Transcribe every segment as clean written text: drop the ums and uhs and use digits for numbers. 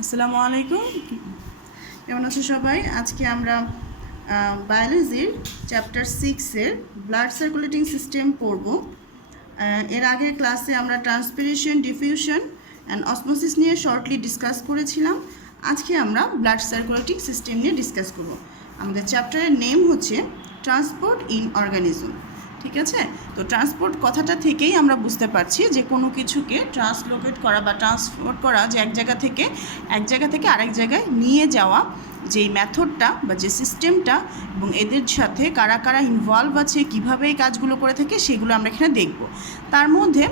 আসসালামু আলাইকুম। কেমন আছো সবাই? আজকে আমরা বায়োলজির চ্যাপ্টার 6-এর ব্লাড সার্কুলেটিং সিস্টেম পড়ব। এর আগের ক্লাসে আমরা ট্রান্সপিরেশন, ডিফিউশন অ্যান্ড অসমোসিস নিয়ে শর্টলি ডিসকাস করেছিলাম। আজকে আমরা ব্লাড সার্কুলেটিং সিস্টেম নিয়ে ডিসকাস করব। আমাদের চ্যাপ্টারের নেম হচ্ছে ট্রান্সপোর্ট ইন অর্গানিজম। ঠিক আছে, তো ট্রান্সপোর্ট কথাটা থেকেই আমরা বুঝতে পারছি যে কোনো কিছুকে ট্রান্সলোকেট করা বা ট্রান্সপোর্ট করা, যে এক জায়গা থেকে আরেক জায়গায় নিয়ে যাওয়া, যেই মেথডটা বা যে সিস্টেমটা এবং এদের সাথে কারা কারা ইনভলভ আছে, কীভাবে এই কাজগুলো করে থাকে, সেগুলো আমরা এখানে দেখব। তার মধ্যে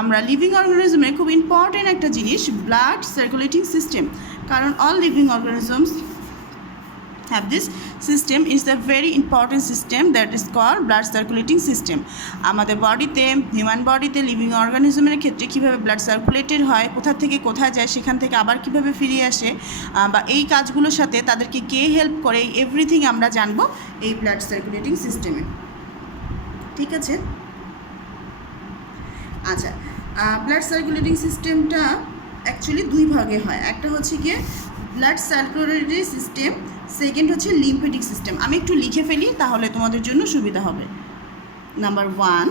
আমরা লিভিং অর্গানিজমের খুব ইম্পর্টেন্ট একটা জিনিস ব্লাড সার্কুলেটিং সিস্টেম, কারণ all living organisms have this system is the very important system that is called blood circulating system. আমাদের বডিতে, হিউম্যান বডিতে লিভিং অর্গানিজমের ক্ষেত্রে কীভাবে ব্লাড সার্কুলেটেড হয়, কোথা থেকে কোথায় যায়, সেখান থেকে আবার কীভাবে ফিরিয়ে আসে, বা এই কাজগুলোর সাথে তাদেরকে কে হেল্প করে, এভরিথিং আমরা জানবো এই ব্লাড সার্কুলেটিং সিস্টেমে। ঠিক আছে, আচ্ছা, ব্লাড সার্কুলেটিং সিস্টেমটা অ্যাকচুয়ালি দুই ভাগে হয়। একটা হচ্ছে গিয়ে ব্লাড সার্কুলেটরি সিস্টেম, সেকেন্ড হচ্ছে লিম্ফেটিক সিস্টেম। আমি একটু লিখে ফেলি, তাহলে তোমাদের জন্য সুবিধা হবে। নাম্বার 1,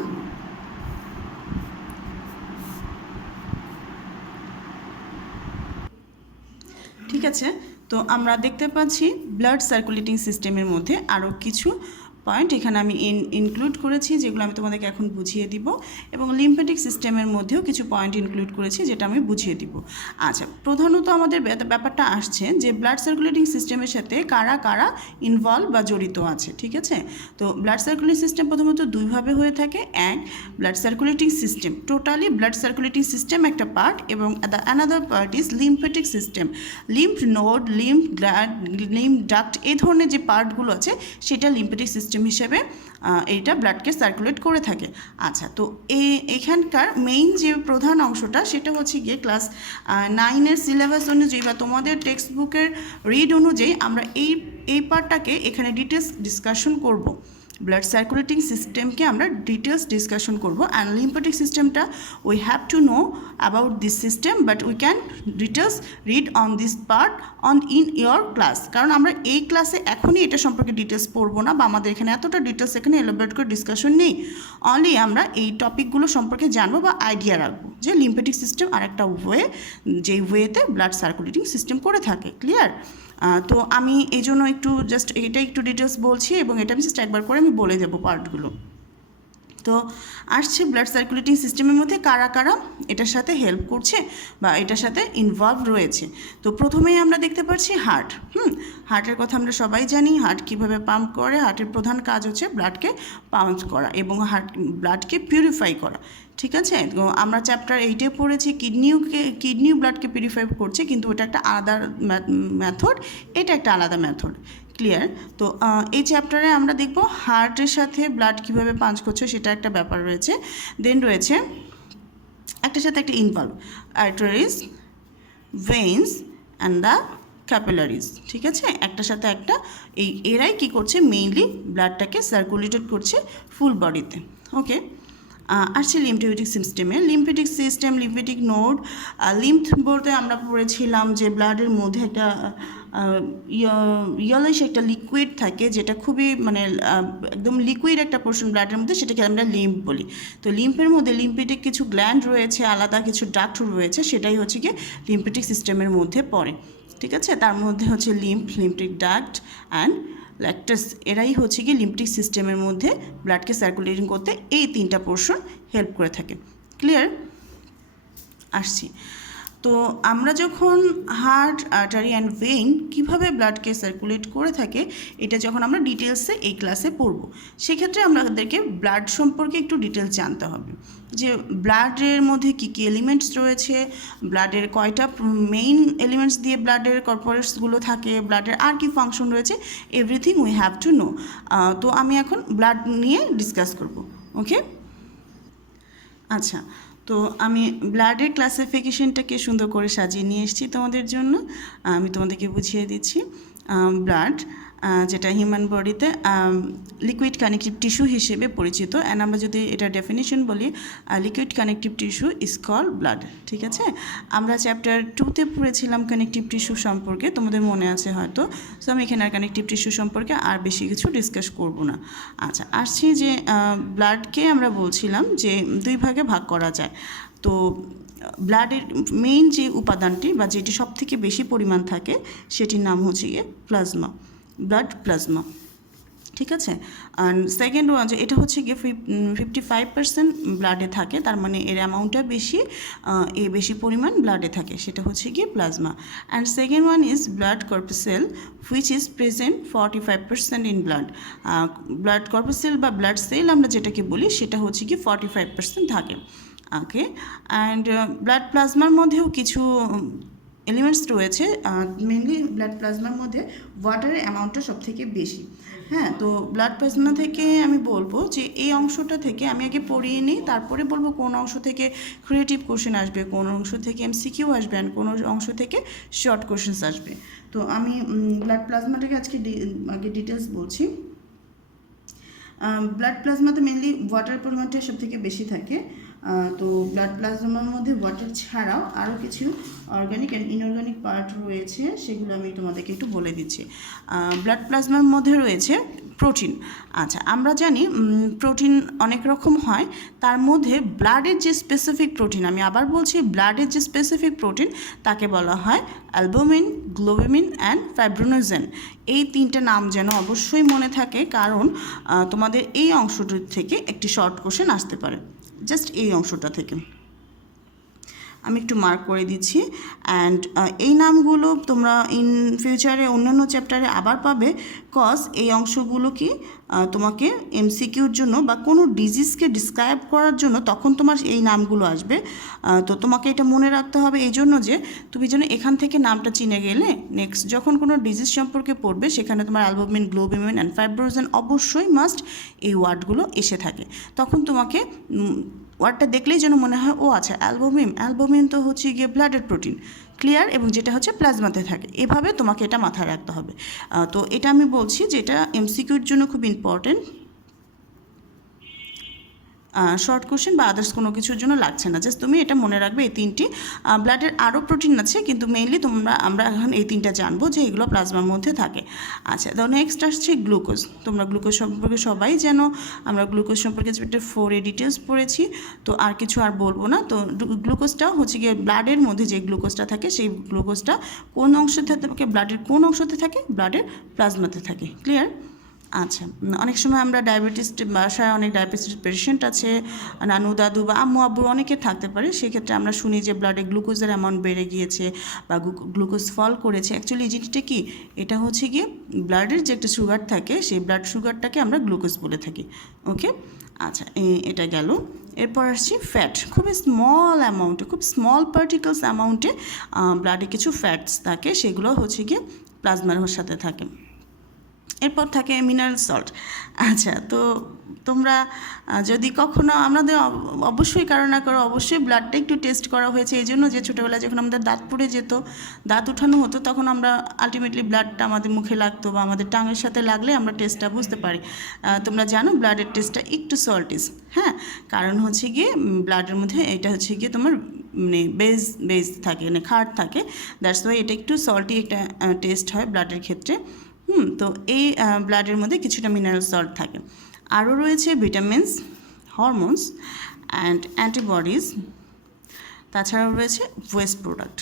ঠিক আছে, তো আমরা দেখতে পাচ্ছি ব্লাড সার্কুলেটিং সিস্টেমের মধ্যে আরও কিছু পয়েন্ট এখানে আমি ইনক্লুড করেছি, যেগুলো আমি তোমাদেরকে এখন বুঝিয়ে দিব, এবং লিম্ফেটিক সিস্টেমের মধ্যেও কিছু পয়েন্ট ইনক্লুড করেছি, যেটা আমি বুঝিয়ে দিব। আচ্ছা, প্রধানত আমাদের ব্যাপারটা আসছে যে ব্লাড সার্কুলেটিং সিস্টেমের সাথে কারা কারা ইনভলভ বা জড়িত আছে। ঠিক আছে, তো ব্লাড সার্কুলেটিং সিস্টেম প্রথমত দুইভাবে হয়ে থাকে। এক, blood circulating system, totally blood circulating system একটা পার্ট, এবং another part is lymphatic system. Lymph node, lymph duct, এই ধরনের যে পার্টগুলো আছে সেটা লিম্ফেটিক সিস্টেম হিসেবে এইটা ব্লাডকে সার্কুলেট করে থাকে। আচ্ছা, তো এখানকার মেইন যে প্রধান অংশটা সেটা হচ্ছে গিয়ে ক্লাস 9-এর সিলেবাস অনুযায়ী বা তোমাদের টেক্সট বুকের রিড অনুযায়ী আমরা এই পার্টটাকে এখানে ডিটেলস ডিসকাশন করব। ব্লাড সার্কুলেটিং সিস্টেমকে আমরা ডিটেলস ডিসকাশন করব। অ্যান্ড লিম্ফেটিক সিস্টেমটা we have to know about this system, but we can details read on this part in your class. কারণ আমরা এই ক্লাসে এখনই এটা সম্পর্কে ডিটেলস পড়বো না, বা আমাদের এখানে এতটা ডিটেলস এখানে এলাবোরেট করে ডিসকাশন নেই। অনলি আমরা এই টপিকগুলো সম্পর্কে জানবো বা আইডিয়া রাখবো যে লিম্ফেটিক সিস্টেম আরেকটা ওয়ে, যেই ওয়েতে ব্লাড সার্কুলেটিং সিস্টেম করে থাকে। ক্লিয়ার? তো আমি এই জন্য এটা একটু ডিটেলস বলছি, এবং এটা আমি জাস্ট একবার করে আমি বলে দেবো পার্টগুলো। তো আসছে ব্লাড সার্কুলেটিং সিস্টেমের মধ্যে কারা কারা এটার সাথে হেল্প করছে বা এটার সাথে ইনভলভ রয়েছে। তো প্রথমেই আমরা দেখতে পাচ্ছি হার্ট। হার্টের কথা আমরা সবাই জানি, হার্ট কীভাবে পাম্প করে। হার্টের প্রধান কাজ হচ্ছে ব্লাডকে পাম্প করা এবং ব্লাডকে পিউরিফাই করা। ঠিক আছে, তো আমরা চ্যাপ্টার 8-এ পড়েছি কিডনিও ব্লাডকে পিউরিফাই করছে, কিন্তু ওটা একটা আলাদা মেথড, এটা একটা আলাদা মেথড। ক্লিয়ার? তো এই চ্যাপ্টারে আমরা দেখব হার্টের সাথে ব্লাড কীভাবে পাঞ্চ করছে, সেটা একটা ব্যাপার রয়েছে। দেন রয়েছে একটার সাথে একটা involve arteries, veins and the capillaries. ঠিক আছে, একটার সাথে একটা এরাই কী করছে, মেইনলি ব্লাডটাকে সার্কুলেটেড করছে ফুল বডিতে। ওকে, আসছে লিম্ফেটিক সিস্টেমে। Lymphatic node. লিম্ফ বলতে আমরা পড়েছিলাম যে ব্লাডের মধ্যে একটা ইয়েলোইশ একটা লিকুইড থাকে, যেটা খুবই একদম লিকুইড একটা পোর্শন ব্লাডের মধ্যে, সেটাকে আমরা লিম্ফ বলি। তো লিম্ফের মধ্যে লিম্ফেটিক কিছু গ্ল্যান্ড রয়েছে, আলাদা কিছু ডাক্ট রয়েছে, সেটাই হচ্ছে গিয়ে লিম্ফেটিক সিস্টেমের মধ্যে পড়ে। ঠিক আছে, তার মধ্যে হচ্ছে লিম্ফেটিক ডাক্ট অ্যান্ড ল্যাকটাস, এরাই হচ্ছে কি লিম্ফেটিক সিস্টেমের মধ্যে ব্লাডকে সার্কুলেটিং করতে এই 3টা পোর্শন হেল্প করে থাকে। ক্লিয়ার? আসছি, তো আমরা যখন হার্ট, আর্টারি অ্যান্ড ভেইন কীভাবে ব্লাডকে সার্কুলেট করে থাকে, এটা যখন আমরা ডিটেলসে এই ক্লাসে পড়ব, সেক্ষেত্রে আমাদেরকে ব্লাড সম্পর্কে একটু ডিটেলস জানতে হবে, যে ব্লাডের মধ্যে কী কী এলিমেন্টস রয়েছে, ব্লাডের কয়টা মেইন এলিমেন্টস দিয়ে ব্লাডের কর্পোরেটসগুলো থাকে, ব্লাডের আর কি ফাংশন রয়েছে, everything we have to know. তো আমি এখন ব্লাড নিয়ে ডিসকাস করব। ওকে, আচ্ছা, তো আমি ব্লাডের ক্লাসিফিকেশনটাকে সুন্দর করে সাজিয়ে নিয়ে এসেছি তোমাদের জন্য। আমি তোমাদেরকে বুঝিয়ে দিচ্ছি। ব্লাড যেটা হিউম্যান বডিতে লিকুইড কানেকটিভ টিস্যু হিসেবে পরিচিত। অ্যান্ড আমরা যদি এটা ডেফিনিশন বলি, liquid connective tissue is call blood. ঠিক আছে, আমরা চ্যাপ্টার 2তে পড়েছিলাম কানেকটিভ টিস্যু সম্পর্কে, তোমাদের মনে আছে হয়তো। সো আমি এখানে আর কানেকটিভ টিস্যু সম্পর্কে আর বেশি কিছু ডিসকাস করব না। আচ্ছা, আসছি যে ব্লাডকে আমরা বলছিলাম যে 2 ভাগে ভাগ করা যায়। তো ব্লাডের মেইন যে উপাদানটি বা যেটি সবথেকে বেশি পরিমাণ থাকে সেটির নাম হচ্ছে গিয়ে প্লাজমা, ব্লাড প্লাজমা। ঠিক আছে, আর সেকেন্ড ওয়ান যে এটা হচ্ছে গিয়ে 55% ব্লাডে থাকে, তার মানে এর অ্যামাউন্টটা বেশি, বেশি পরিমাণ ব্লাডে থাকে, সেটা হচ্ছে গিয়ে plasma. And second one is blood corpuscle which is present 45% in blood. Blood corpuscle বা ব্লাড সেল আমরা যেটাকে বলি সেটা হচ্ছে গিয়ে 45% থাকে। ওকে, অ্যান্ড ব্লাড প্লাজমার মধ্যেও কিছু এলিমেন্টস রয়েছে। মেনলি ব্লাড প্লাজমার মধ্যে ওয়াটারের অ্যামাউন্টটা সবথেকে বেশি। হ্যাঁ, তো ব্লাড প্লাজমা থেকে আমি বলবো যে এই অংশটা থেকে আমি আগে পড়িয়ে নিই, তারপরে বলবো কোন অংশ থেকে ক্রিয়েটিভ কোশ্চেন আসবে, কোন অংশ থেকে এমসিকিউ আসবে, আর কোন অংশ থেকে শর্ট কোশ্চেন্স আসবে। তো আমি ব্লাড প্লাজমাটাকে আজকে আগে ডিটেলস বলছি। ব্লাড প্লাজমাতে মেনলি ওয়াটার পরিমাণটা সব থেকে বেশি থাকে। তো ব্লাড প্লাজমার মধ্যে ওয়াটার ছাড়াও আরও কিছু অর্গানিক অ্যান্ড ইনঅর্গানিক পার্ট রয়েছে, সেগুলো আমি তোমাদেরকে একটু বলে দিচ্ছি। ব্লাড প্লাজমার মধ্যে রয়েছে প্রোটিন। আচ্ছা, আমরা জানি প্রোটিন অনেক রকম হয়, তার মধ্যে ব্লাডের যে স্পেসিফিক প্রোটিন, আমি আবার বলছি ব্লাডের যে স্পেসিফিক প্রোটিন তাকে বলা হয় অ্যালবুমিন, গ্লোবিমিন অ্যান্ড ফাইব্রিনোজেন। এই 3টে নাম যেন অবশ্যই মনে থাকে, কারণ তোমাদের এই অংশটির থেকে একটি শর্ট কোশ্চেন আসতে পারে, জাস্ট এই অংশটা থেকে। আমি একটু মার্ক করে দিচ্ছি। অ্যান্ড এই নামগুলো তোমরা ইন ফিউচারে অন্যান্য চ্যাপ্টারে আবার পাবে, কজ এই অংশগুলো কি তোমাকে এমসিকিউর জন্য বা কোনো ডিজিজকে ডিসক্রাইব করার জন্য তখন তোমার এই নামগুলো আসবে। তো তোমাকে এটা মনে রাখতে হবে এই জন্য যে তুমি যেন এখান থেকে নামটা চিনে গেলে নেক্সট যখন কোনো ডিজিজ সম্পর্কে পড়বে সেখানে তোমার অ্যালবুমিন, গ্লোবিমিন অ্যান্ড ফাইব্রিনোজেন অবশ্যই মাস্ট এই ওয়ার্ডগুলো এসে থাকে। তখন তোমাকে ওয়ার্ডটা দেখলেই যেন মনে হয় ও আচ্ছা অ্যালবুমিন তো হচ্ছে গিয়ে ব্লাডের প্রোটিন, ক্লিয়ার, এবং যেটা হচ্ছে প্লাজমাতে থাকে। এভাবে তোমাকে এটা মাথায় রাখতে হবে। তো এটা আমি বলছি যে এটা এমসিকিউর জন্য খুব ইম্পর্টেন্ট, শর্ট কোশ্চেন বা আদার্স কোনো কিছুর জন্য লাগছে না, জাস্ট তুমি এটা মনে রাখবে এই 3টি। ব্লাডের আরও প্রোটিন আছে, কিন্তু মেইনলি আমরা এখন এই 3টা জানবো যে এগুলো প্লাজমার মধ্যে থাকে। আচ্ছা, তো নেক্সট আসছে গ্লুকোজ। তোমরা গ্লুকোজ সম্পর্কে সবাই জানো, আমরা গ্লুকোজ সম্পর্কে চ্যাপ্টার 4-এ ডিটেলস পড়েছি, তো আর কিছু আর বলবো না। তো গ্লুকোজটা হচ্ছে গিয়ে ব্লাডের মধ্যে যে গ্লুকোজটা থাকে সেই গ্লুকোজটা কোন অংশতে থাকে, ব্লাডের কোন অংশতে থাকে, ব্লাডের প্লাজমাতে থাকে, ক্লিয়ার। আচ্ছা, অনেক সময় আমরা ডায়াবেটিস, বাসায় অনেক ডায়াবেটিস পেশেন্ট আছে, নানু দাদু বা আম্মু আব্বুর অনেকের থাকতে পারে, সেক্ষেত্রে আমরা শুনি যে ব্লাডে গ্লুকোজের অ্যামাউন্ট বেড়ে গিয়েছে বা গ্লুকোজ ফল করেছে। অ্যাকচুয়ালি এই জিনিসটা কি, এটা হচ্ছে গিয়ে ব্লাডের যে একটা সুগার থাকে সেই ব্লাড সুগারটাকে আমরা গ্লুকোজ বলে থাকি। ওকে, আচ্ছা, এটা গেল। এরপর আসছি ফ্যাট। খুবই স্মল অ্যামাউন্টে, খুব স্মল পার্টিকেলস অ্যামাউন্টে ব্লাডে কিছু ফ্যাটস থাকে, সেগুলো হচ্ছে গিয়ে প্লাজমার সাথে থাকে। এরপর থাকে মিনারেল সল্ট। আচ্ছা, তো তোমরা যদি কখনো আমাদের অবশ্যই কারো না কারো অবশ্যই ব্লাডটা একটু টেস্ট করা হয়েছে, এই জন্য যে ছোটোবেলায় যখন আমাদের দাঁত পড়ে যেত, দাঁত উঠানো হতো, তখন আমরা আলটিমেটলি ব্লাডটা আমাদের মুখে লাগতো বা আমাদের টাঙের সাথে লাগলে আমরা টেস্টটা বুঝতে পারি। তোমরা জানো ব্লাডের টেস্টটা একটু সল্টিস, হ্যাঁ, কারণ হচ্ছে গিয়ে ব্লাডের মধ্যে এটা হচ্ছে গিয়ে তোমার মানে বেজ থাকে, মানে খাট থাকে, দ্যাটস ওয়াই এটা একটু সল্টি একটা টেস্ট হয় ব্লাডের ক্ষেত্রে। তো এই ব্লাডের মধ্যে কিছুটা মিনারেল সল্ট থাকে। আরও রয়েছে ভিটামিনস, হরমোনস অ্যান্ড অ্যান্টিবডিজ। তাছাড়াও রয়েছে ওয়েস্ট প্রোডাক্ট,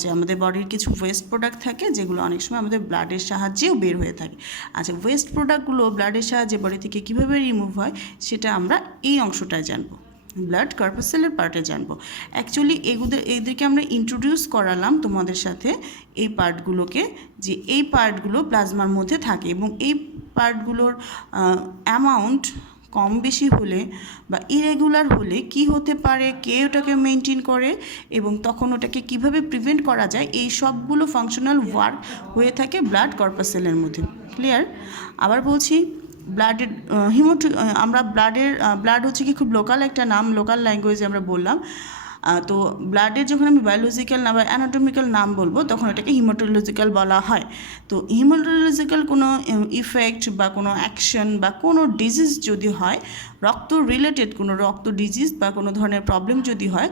যে আমাদের বডির কিছু ওয়েস্ট প্রোডাক্ট থাকে যেগুলো অনেক সময় আমাদের ব্লাডের সাহায্যেও বের হয়ে থাকে। আচ্ছা, ওয়েস্ট প্রোডাক্টগুলো ব্লাডের সাহায্যে বডি থেকে কীভাবে রিমুভ হয় সেটা আমরা এই অংশটায় জানবো, ব্লাড কর্পাসেলের পার্টে জানবো। অ্যাকচুয়ালি এদেরকে আমরা ইন্ট্রোডিউস করালাম তোমাদের সাথে এই পার্টগুলোকে, যে এই পার্টগুলো প্লাজমার মধ্যে থাকে এবং এই পার্টগুলোর অ্যামাউন্ট কম বেশি হলে বা ইরেগুলার হলে কি হতে পারে, কে ওটাকে মেনটেন করে এবং তখন ওটাকে কিভাবে প্রিভেন্ট করা যায়, এই সবগুলো ফাংশনাল ওয়ার্ক হয়ে থাকে ব্লাড কর্পাসেলের মধ্যে, ক্লিয়ার। আবার বলছি, ব্লাডের ব্লাড হচ্ছে কি খুব লোকাল একটা নাম, লোকাল ল্যাঙ্গুয়েজে আমরা বললাম। তো ব্লাডের যখন আমি বায়োলজিক্যাল না বা অ্যানাটমিক্যাল নাম বলবো তখন এটাকে হিমাটোলজিক্যাল বলা হয়। তো হিমাটোলজিক্যাল কোনো ইফেক্ট বা কোনো অ্যাকশন বা কোনো ডিজিজ যদি হয়, রক্ত রিলেটেড কোনো রক্ত ডিজিজ বা কোনো ধরনের প্রবলেম যদি হয়,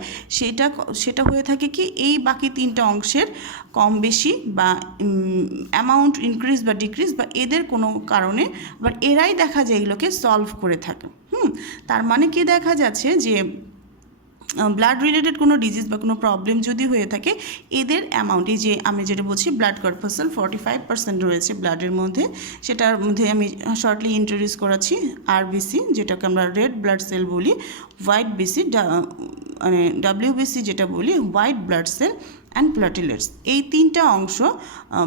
সেটা হয়ে থাকে কি এই বাকি 3টা অংশের কম বেশি বা অ্যামাউন্ট ইনক্রিজ বা ডিক্রিজ বা এদের কোনো কারণে আবার এরাই দেখা যায় এগুলোকে সলভ করে থাকে। তার মানে কি দেখা যাচ্ছে যে ব্লাড রিলেটেড কোনো ডিজিজ বা কোনো প্রবলেম যদি হয়ে থাকে, এদের অ্যামাউন্ট, এই যে আমি যেটা বলছি ব্লাড কর্পাসেল 45% রয়েছে ব্লাডের মধ্যে, সেটার মধ্যে আমি শর্টলি ইন্ট্রোডিউস করাচ্ছি আরবিসি, যেটাকে আমরা রেড ব্লাড সেল বলি, হোয়াইট বিসি মানে ডাব্লিউবিসি যেটা বলি হোয়াইট ব্লাড সেল অ্যান্ড প্ল্যাটিলেটস। এই 3টা অংশ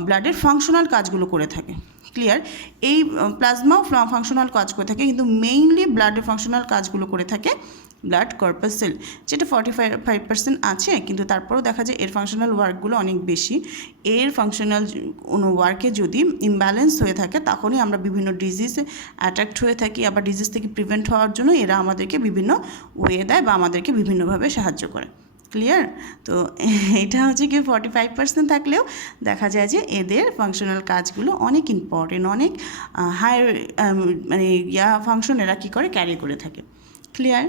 ব্লাডের ফাংশনাল কাজগুলো করে থাকে। ক্লিয়ার? এই প্লাজমাও ফাংশনাল কাজ করে থাকে, কিন্তু মেইনলি ব্লাডের ফাংশনাল কাজগুলো করে থাকে ব্লাড কর্পাসেল, যেটা 45% আছে, কিন্তু তারপরেও দেখা যায় এর ফাংশনাল ওয়ার্কগুলো অনেক বেশি। এর ফাংশনাল কোনো ওয়ার্কে যদি ইমব্যালেন্স হয়ে থাকে তখনই আমরা বিভিন্ন ডিজিজে অ্যাট্রাক্ট হয়ে থাকি। আবার ডিজিজ থেকে প্রিভেন্ট হওয়ার জন্য এরা আমাদেরকে বিভিন্ন ওয়ে দেয় বা আমাদেরকে বিভিন্নভাবে সাহায্য করে। ক্লিয়ার? তো এটা হচ্ছে কি 45% থাকলেও দেখা যায় যে এদের ফাংশনাল কাজগুলো অনেক ইম্পর্টেন্ট, অনেক হাই মানে ফাংশন এরা কী করে ক্যারি করে থাকে। ক্লিয়ার?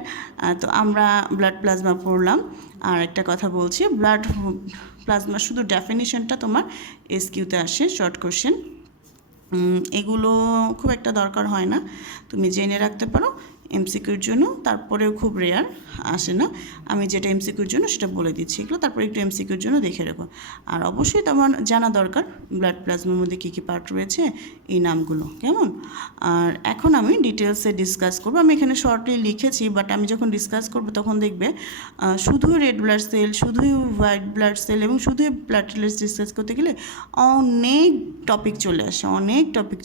তো আমরা ব্লাড প্লাজমা পড়লাম। আর একটা কথা বলছি, ব্লাড প্লাজমা শুধু ডেফিনিশনটা তোমার এসকিউতে আসে, শর্ট কোশ্চেন, এগুলো খুব একটা দরকার হয় না, তুমি জেনে রাখতে পারো এমসিকিউর জন্য, তারপরেও খুব রেয়ার আসে না। আমি যেটা এমসিকিউর জন্য সেটা বলে দিচ্ছি এগুলো, তারপরে একটু এমসিকিউর জন্য দেখে রাখো। আর অবশ্যই তোমার জানা দরকার ব্লাড প্লাজমার মধ্যে কী কী পার্ট রয়েছে, এই নামগুলো, কেমন? আর এখন আমি ডিটেলসে ডিসকাস করবো। আমি এখানে শর্টলি লিখেছি, বাট আমি যখন ডিসকাস করবো তখন দেখবে শুধু রেড ব্লাড সেল, শুধুই হোয়াইট ব্লাড সেল এবং শুধুই প্ল্যাটিলেটস ডিসকাস করতে গেলে অনেক টপিক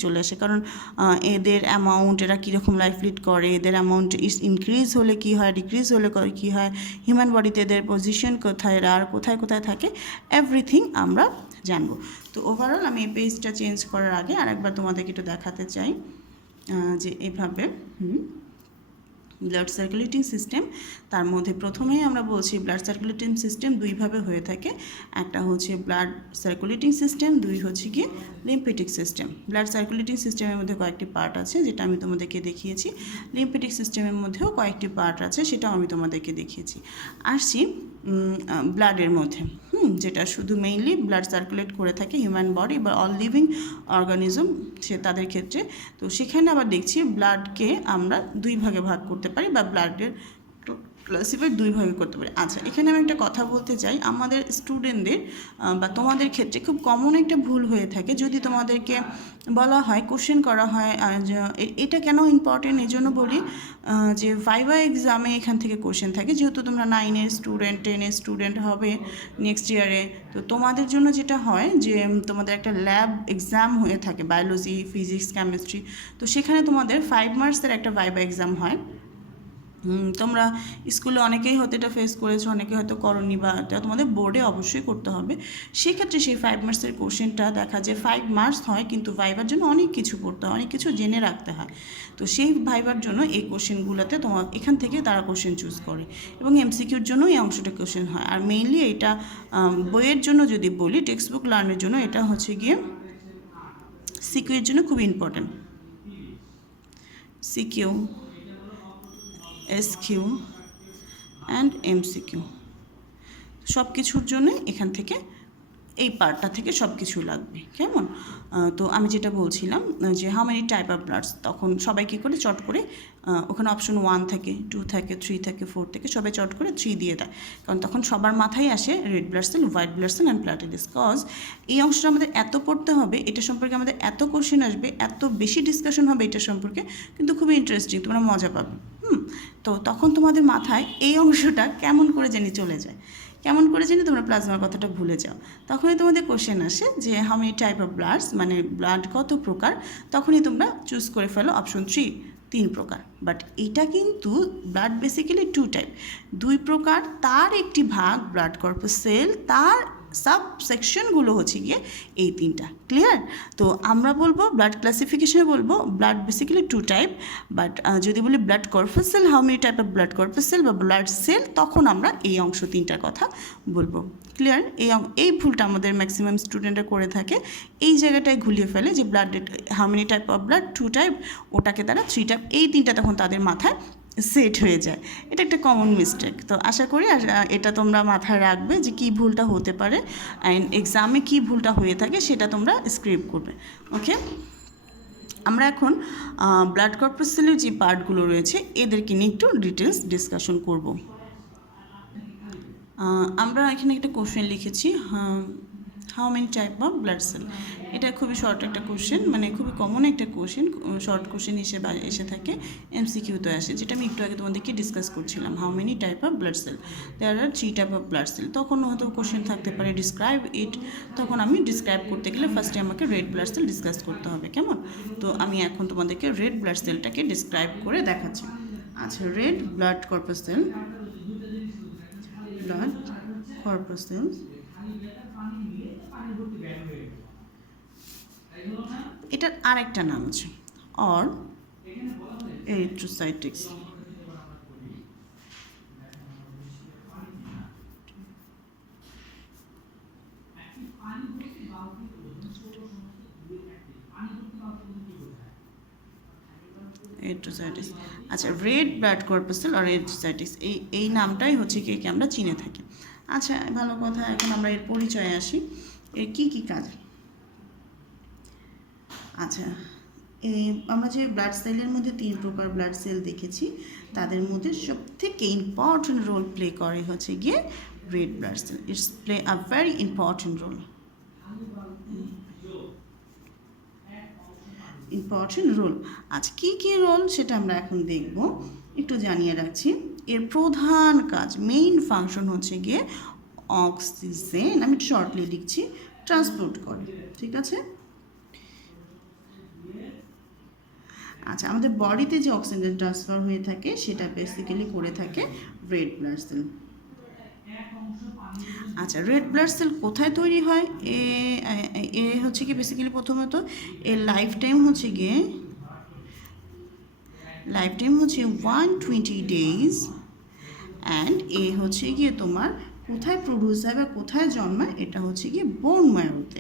চলে আসে, কারণ এদের অ্যামাউন্ট, এরা কীরকম লাইফ লিড করে, এদের অ্যামাউন্ট ইনক্রিজ হলে কী হয়, ডিক্রিজ হলে কী হয়, হিউম্যান বডিতে এদের পজিশন কোথায়, আর কোথায় কোথায় থাকে, এভরিথিং আমরা জানবো। তো ওভারঅল আমি এই পেজটা চেঞ্জ করার আগে আরেকবার তোমাদেরকে একটু দেখাতে চাই যে এভাবে ব্লাড সার্কুলেটিং সিস্টেম, তার মধ্যে প্রথমেই আমরা বলছি ব্লাড সার্কুলেটিং সিস্টেম দুইভাবে হয়ে থাকে, একটা হচ্ছে ব্লাড সার্কুলেটিং সিস্টেম, দুই হচ্ছে কি লিম্ফেটিক সিস্টেম। ব্লাড সার্কুলেটিং সিস্টেমের মধ্যে কয়েকটি পার্ট আছে, যেটা আমি তোমাদেরকে দেখিয়েছি। লিম্ফেটিক সিস্টেমের মধ্যেও কয়েকটি পার্ট আছে, সেটাও আমি তোমাদেরকে দেখিয়েছি। আসছি ব্লাডের মধ্যে, যেটা শুধু মেইনলি ব্লাড সার্কুলেট করে থাকে হিউম্যান বডি বা অল লিভিং অর্গানিজম তাদের ক্ষেত্রে। তো সেখানে আবার দেখছি ব্লাডকে আমরা দুই ভাগে ভাগ করতে পারি বা ব্লাডের ক্লাসিফাই দুই ভাগে করতে পারি। আচ্ছা, এখানে আমি একটা কথা বলতে চাই, আমাদের স্টুডেন্টদের বা তোমাদের ক্ষেত্রে খুব কমন একটা ভুল হয়ে থাকে, যদি তোমাদেরকে বলা হয়, কোশ্চেন করা হয়, এটা কেন ইম্পর্টেন্ট এই জন্য বলি যে ভাইভা এক্সামে এখান থেকে কোশ্চেন থাকে, যেহেতু তোমরা 9-এর স্টুডেন্ট, 10-এর স্টুডেন্ট হবে নেক্সট ইয়ারে, তো তোমাদের জন্য যেটা হয় যে তোমাদের একটা ল্যাব এক্সাম হয়ে থাকে, বায়োলজি, ফিজিক্স, কেমিস্ট্রি, তো সেখানে তোমাদের 5 মার্কসের একটা ভাইভা এক্সাম হয়। তোমরা স্কুলে অনেকেই হয়তো এটা ফেস করেছো, অনেকে হয়তো করনি, বা এটা তোমাদের বোর্ডে অবশ্যই করতে হবে। সেক্ষেত্রে সেই 5 মার্কসের কোশ্চেনটা দেখা যায় 5 মার্কস হয়, কিন্তু ভাইবার জন্য অনেক কিছু পড়তে হয়, অনেক কিছু জেনে রাখতে হয়। তো সেই ভাইবার জন্য এই কোশ্চেনগুলোতে তোমার এখান থেকে তারা কোশ্চেন চুজ করে, এবং এমসিকিউর জন্য এই অংশটা কোশ্চেন হয়। আর মেইনলি এটা বইয়ের জন্য যদি বলি, টেক্সট বুক লার্নের জন্য এটা হচ্ছে গিয়ে সিকিউর জন্য খুব important. CQ, SQ and MCQ সব কিছুর জন্য এখান থেকে এই পার্টটা থেকে সব কিছু লাগবে, কেমন? তো আমি যেটা বলছিলাম যে how many type of bloods, তখন সবাই কী করে চট করে ওখানে অপশন 1 থাকে, 2 থাকে, 3 থাকে, 4 থেকে সবাই চট করে 3 দিয়ে দেয়, কারণ তখন সবার মাথায় আসে red blood cell, white blood cell and platelets. Cause এই অংশটা আমাদের এত পড়তে হবে, এটা সম্পর্কে আমাদের এত কোশ্চেন আসবে, এত বেশি ডিসকাশন হবে এটা সম্পর্কে, কিন্তু খুবই ইন্টারেস্টিং, তোমরা মজা পাবে। তো তখন তোমাদের মাথায় এই অংশটা কেমন করে জানি চলে যায়, কেমন করে জানি তোমরা প্লাজমার কথাটা ভুলে যাও। তখনই তোমাদের কোশ্চেন আসে যে how many type of bloods, মানে ব্লাড কত প্রকার, তখনই তোমরা চুজ করে ফেলো অপশন 3 প্রকার। বাট এটা কিন্তু ব্লাড বেসিক্যালি 2 টাইপ, 2 প্রকার, তার একটি ভাগ ব্লাড কর্পাসেল, তার সাব সেকশনগুলো হচ্ছে গিয়ে এই তিনটা। ক্লিয়ার? তো আমরা বলবো ব্লাড ক্লাসিফিকেশনে বলবো ব্লাড বেসিক্যালি 2 টাইপ, বাট যদি বলি blood corpuscle, how many type of blood corpuscle বা ব্লাড সেল, তখন আমরা এই অংশ তিনটার কথা বলবো। ক্লিয়ার? এই ভুলটা আমাদের ম্যাক্সিমাম স্টুডেন্টরা করে থাকে, এই জায়গাটায় ঘুলিয়ে ফেলে যে blood how many type of blood 2 type, ওটাকে তারা 3 টাইপ, এই তিনটা তখন তাদের মাথায় সেট হয়ে যায়। এটা একটা কমন মিস্টেক। তো আশা করি এটা তোমরা মাথায় রাখবে যে কী ভুলটা হতে পারে, অ্যান্ড এক্সামে কী ভুলটা হয়ে থাকে সেটা তোমরা স্ক্রিপ্ট করবে। ওকে, আমরা এখন ব্লাড কর্পাসেলের যে পার্টগুলো রয়েছে এদেরকে নিয়ে একটু ডিটেলস ডিসকাশন করব। আমরা এখানে একটা কোশ্চেন লিখেছি, how many type of blood sell. এটা খুবই শর্ট একটা কোশ্চেন, মানে খুবই কমন একটা কোশ্চেন, শর্ট কোশ্চেন হিসেবে এসে থাকে, এমসিকিউতে আসে, যেটা আমি একটু আগে তোমাদেরকে ডিসকাস করছিলাম। How many type of blood cell, there are 3 type of blood cell. তখন হয়তো কোশ্চেন থাকতে পারে ডিসক্রাইব ইট, তখন আমি ডিসক্রাইব করতে গেলে ফার্স্টে আমাকে রেড ব্লাড সেল ডিসকাস করতে হবে, কেমন? তো আমি এখন তোমাদেরকে রেড ব্লাড সেলটাকে ডিসক্রাইব করে দেখাচ্ছি। আচ্ছা, red blood corpuscle, blood corpuscle এটার আরেকটা নাম আছে অর এরিথ্রোসাইটিক্স। এরিথ্রোসাইটিস, আচ্ছা, রেড ব্লাড কর্পাসেল আর এরিথ্রোসাইটিস, এই নামটাই হচ্ছে কি আমরা চিনে থাকি। আচ্ছা, ভালো কথা, এখন আমরা এর পরিচয়ে আসি, এর কী কী কাজ। আচ্ছা, আমরা যে ব্লাড সেলের মধ্যে 3 প্রকার ব্লাড সেল দেখেছি, তাদের মধ্যে সবথেকে ইম্পর্টেন্ট রোল প্লে করে হচ্ছে গিয়ে red blood cell. It's play a very important role, আচ্ছা, কী কী রোল সেটা আমরা এখন দেখব, একটু জানিয়ে রাখছি। এর প্রধান কাজ, মেইন ফাংশন হচ্ছে গিয়ে অক্সিজেন, আমি শর্টলি লিখছি, ট্রান্সপোর্ট করে। ঠিক আছে? আচ্ছা, আমাদের বডিতে যে অক্সিজেন ট্রান্সফার হয়ে থাকে সেটা বেসিক্যালি করে থাকে রেড ব্লাড সেল। আচ্ছা, রেড ব্লাড সেল কোথায় তৈরি হয়? এ হচ্ছে কি বেসিক্যালি প্রথমত এর লাইফ টাইম হচ্ছে 120 ডেজ, অ্যান্ড এ হচ্ছে গিয়ে তোমার কোথায় প্রডিউস হয় বা কোথায় জন্মায়, এটা হচ্ছে গিয়ে বোন ম্যারোতে।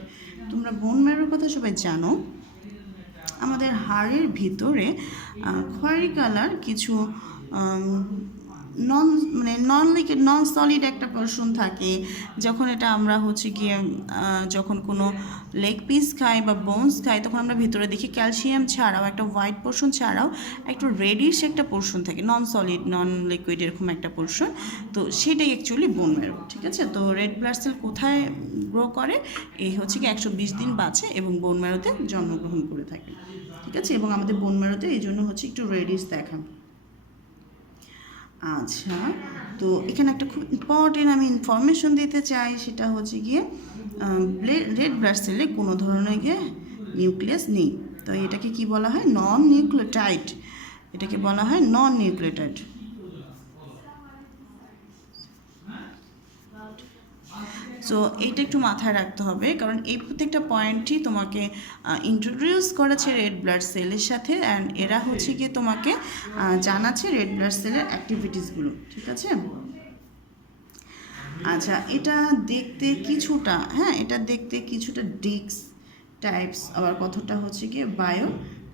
তোমরা বোন ম্যারোর কথা সবাই জানো, আমাদের হাড়ের ভিতরে খয়েরি কালার কিছু নন সলিড একটা পোর্শন থাকে। যখন এটা আমরা হচ্ছে গিয়ে যখন কোনো লেগ পিস খাই বা বোনস খাই, তখন আমরা ভিতরে দেখি ক্যালসিয়াম ছাড়াও একটা হোয়াইট পোর্শন ছাড়াও একটু রেডিশ একটা পোর্শন থাকে, নন সলিড নন লিকুইড এরকম একটা পোর্শন। তো সেটাই অ্যাকচুয়ালি বোন ম্যারো। ঠিক আছে? তো রেড ব্লাড সেল কোথায় গ্রো করে? এই হচ্ছে কি 120 দিন বাঁচে এবং বোন ম্যারোতে জন্মগ্রহণ করে থাকে। ঠিক আছে? এবং আমাদের বোন ম্যারোতে এই জন্য হচ্ছে একটু রেডিশ দেখা। আচ্ছা, তো এখানে একটা খুব ইম্পর্টেন্ট আমি ইনফরমেশন দিতে চাই, সেটা হচ্ছে গিয়ে রেড ব্লাড সেলে কোনো ধরনের গিয়ে নিউক্লিয়াস নেই। তো এটাকে কি বলা হয়? নন নিউক্লিওটাইড। এটাকে বলা হয় নন নিউক্লিওটাইড। সো এইটা একটু মাথায় রাখতে হবে, কারণ এই প্রত্যেকটা পয়েন্টই তোমাকে ইন্ট্রোডিউস করেছে রেড ব্লাড সেলের সাথে, অ্যান্ড এরা হচ্ছে গিয়ে তোমাকে জানাচ্ছে রেড ব্লাড সেলের অ্যাক্টিভিটিসগুলো। ঠিক আছে? আচ্ছা, এটা দেখতে কিছুটা ডিস্ক টাইপস, আবার কথাটা হচ্ছে গিয়ে বায়ো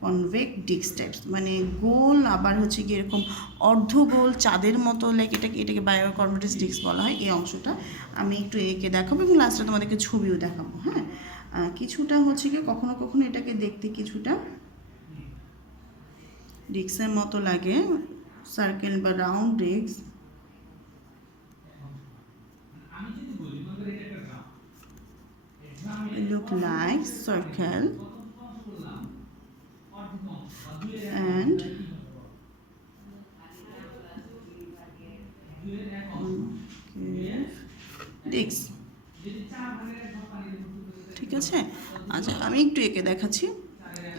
কনভেক্স ডিস্ক টাইপস, মানে গোল, আবার হচ্ছে গিয়ে এরকম অর্ধগোল চাঁদের মতো, লাইক এটাকে বায়ো কনভেক্স ডিস্ক বলা হয়। এই অংশটা আমি একটু এঁকে দেখাবো এবং লাস্টে তোমাদেরকে ছবিও দেখাবো। হ্যাঁ, কিছুটা হচ্ছে গিয়ে কখনো কখনো এটাকে দেখতে কিছুটা ডিস্কের মতো লাগে, সার্কেল বা round disc. Look like circle and disc. ঠিক আছে? আচ্ছা, আমি একটু এঁকে দেখাচ্ছি,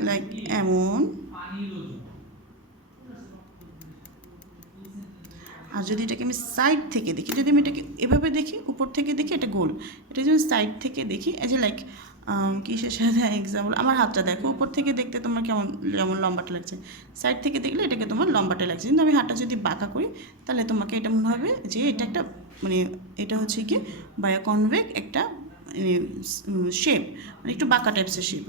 লাইক এমন। আর যদি এটাকে আমি সাইড থেকে দেখি, যদি আমি এটাকে এভাবে দেখি, উপর থেকে দেখি এটা গোল, এটা যদি সাইড থেকে দেখি এই যে লাইক কিসের সাথে এক্সাম্পল, আমার হাতটা দেখো, উপর থেকে দেখতে তোমার যেমন লম্বাটা লাগছে, সাইড থেকে দেখলে এটাকে তোমার লম্বাটা লাগছে, কিন্তু আমি হাতটা যদি বাঁকা করি তাহলে তোমাকে এটা মনে হবে যে এটা একটা মানে এটা হচ্ছে কি বায়োকনভেক একটা শেপ, মানে একটু বাঁকা টাইপসের শেপ।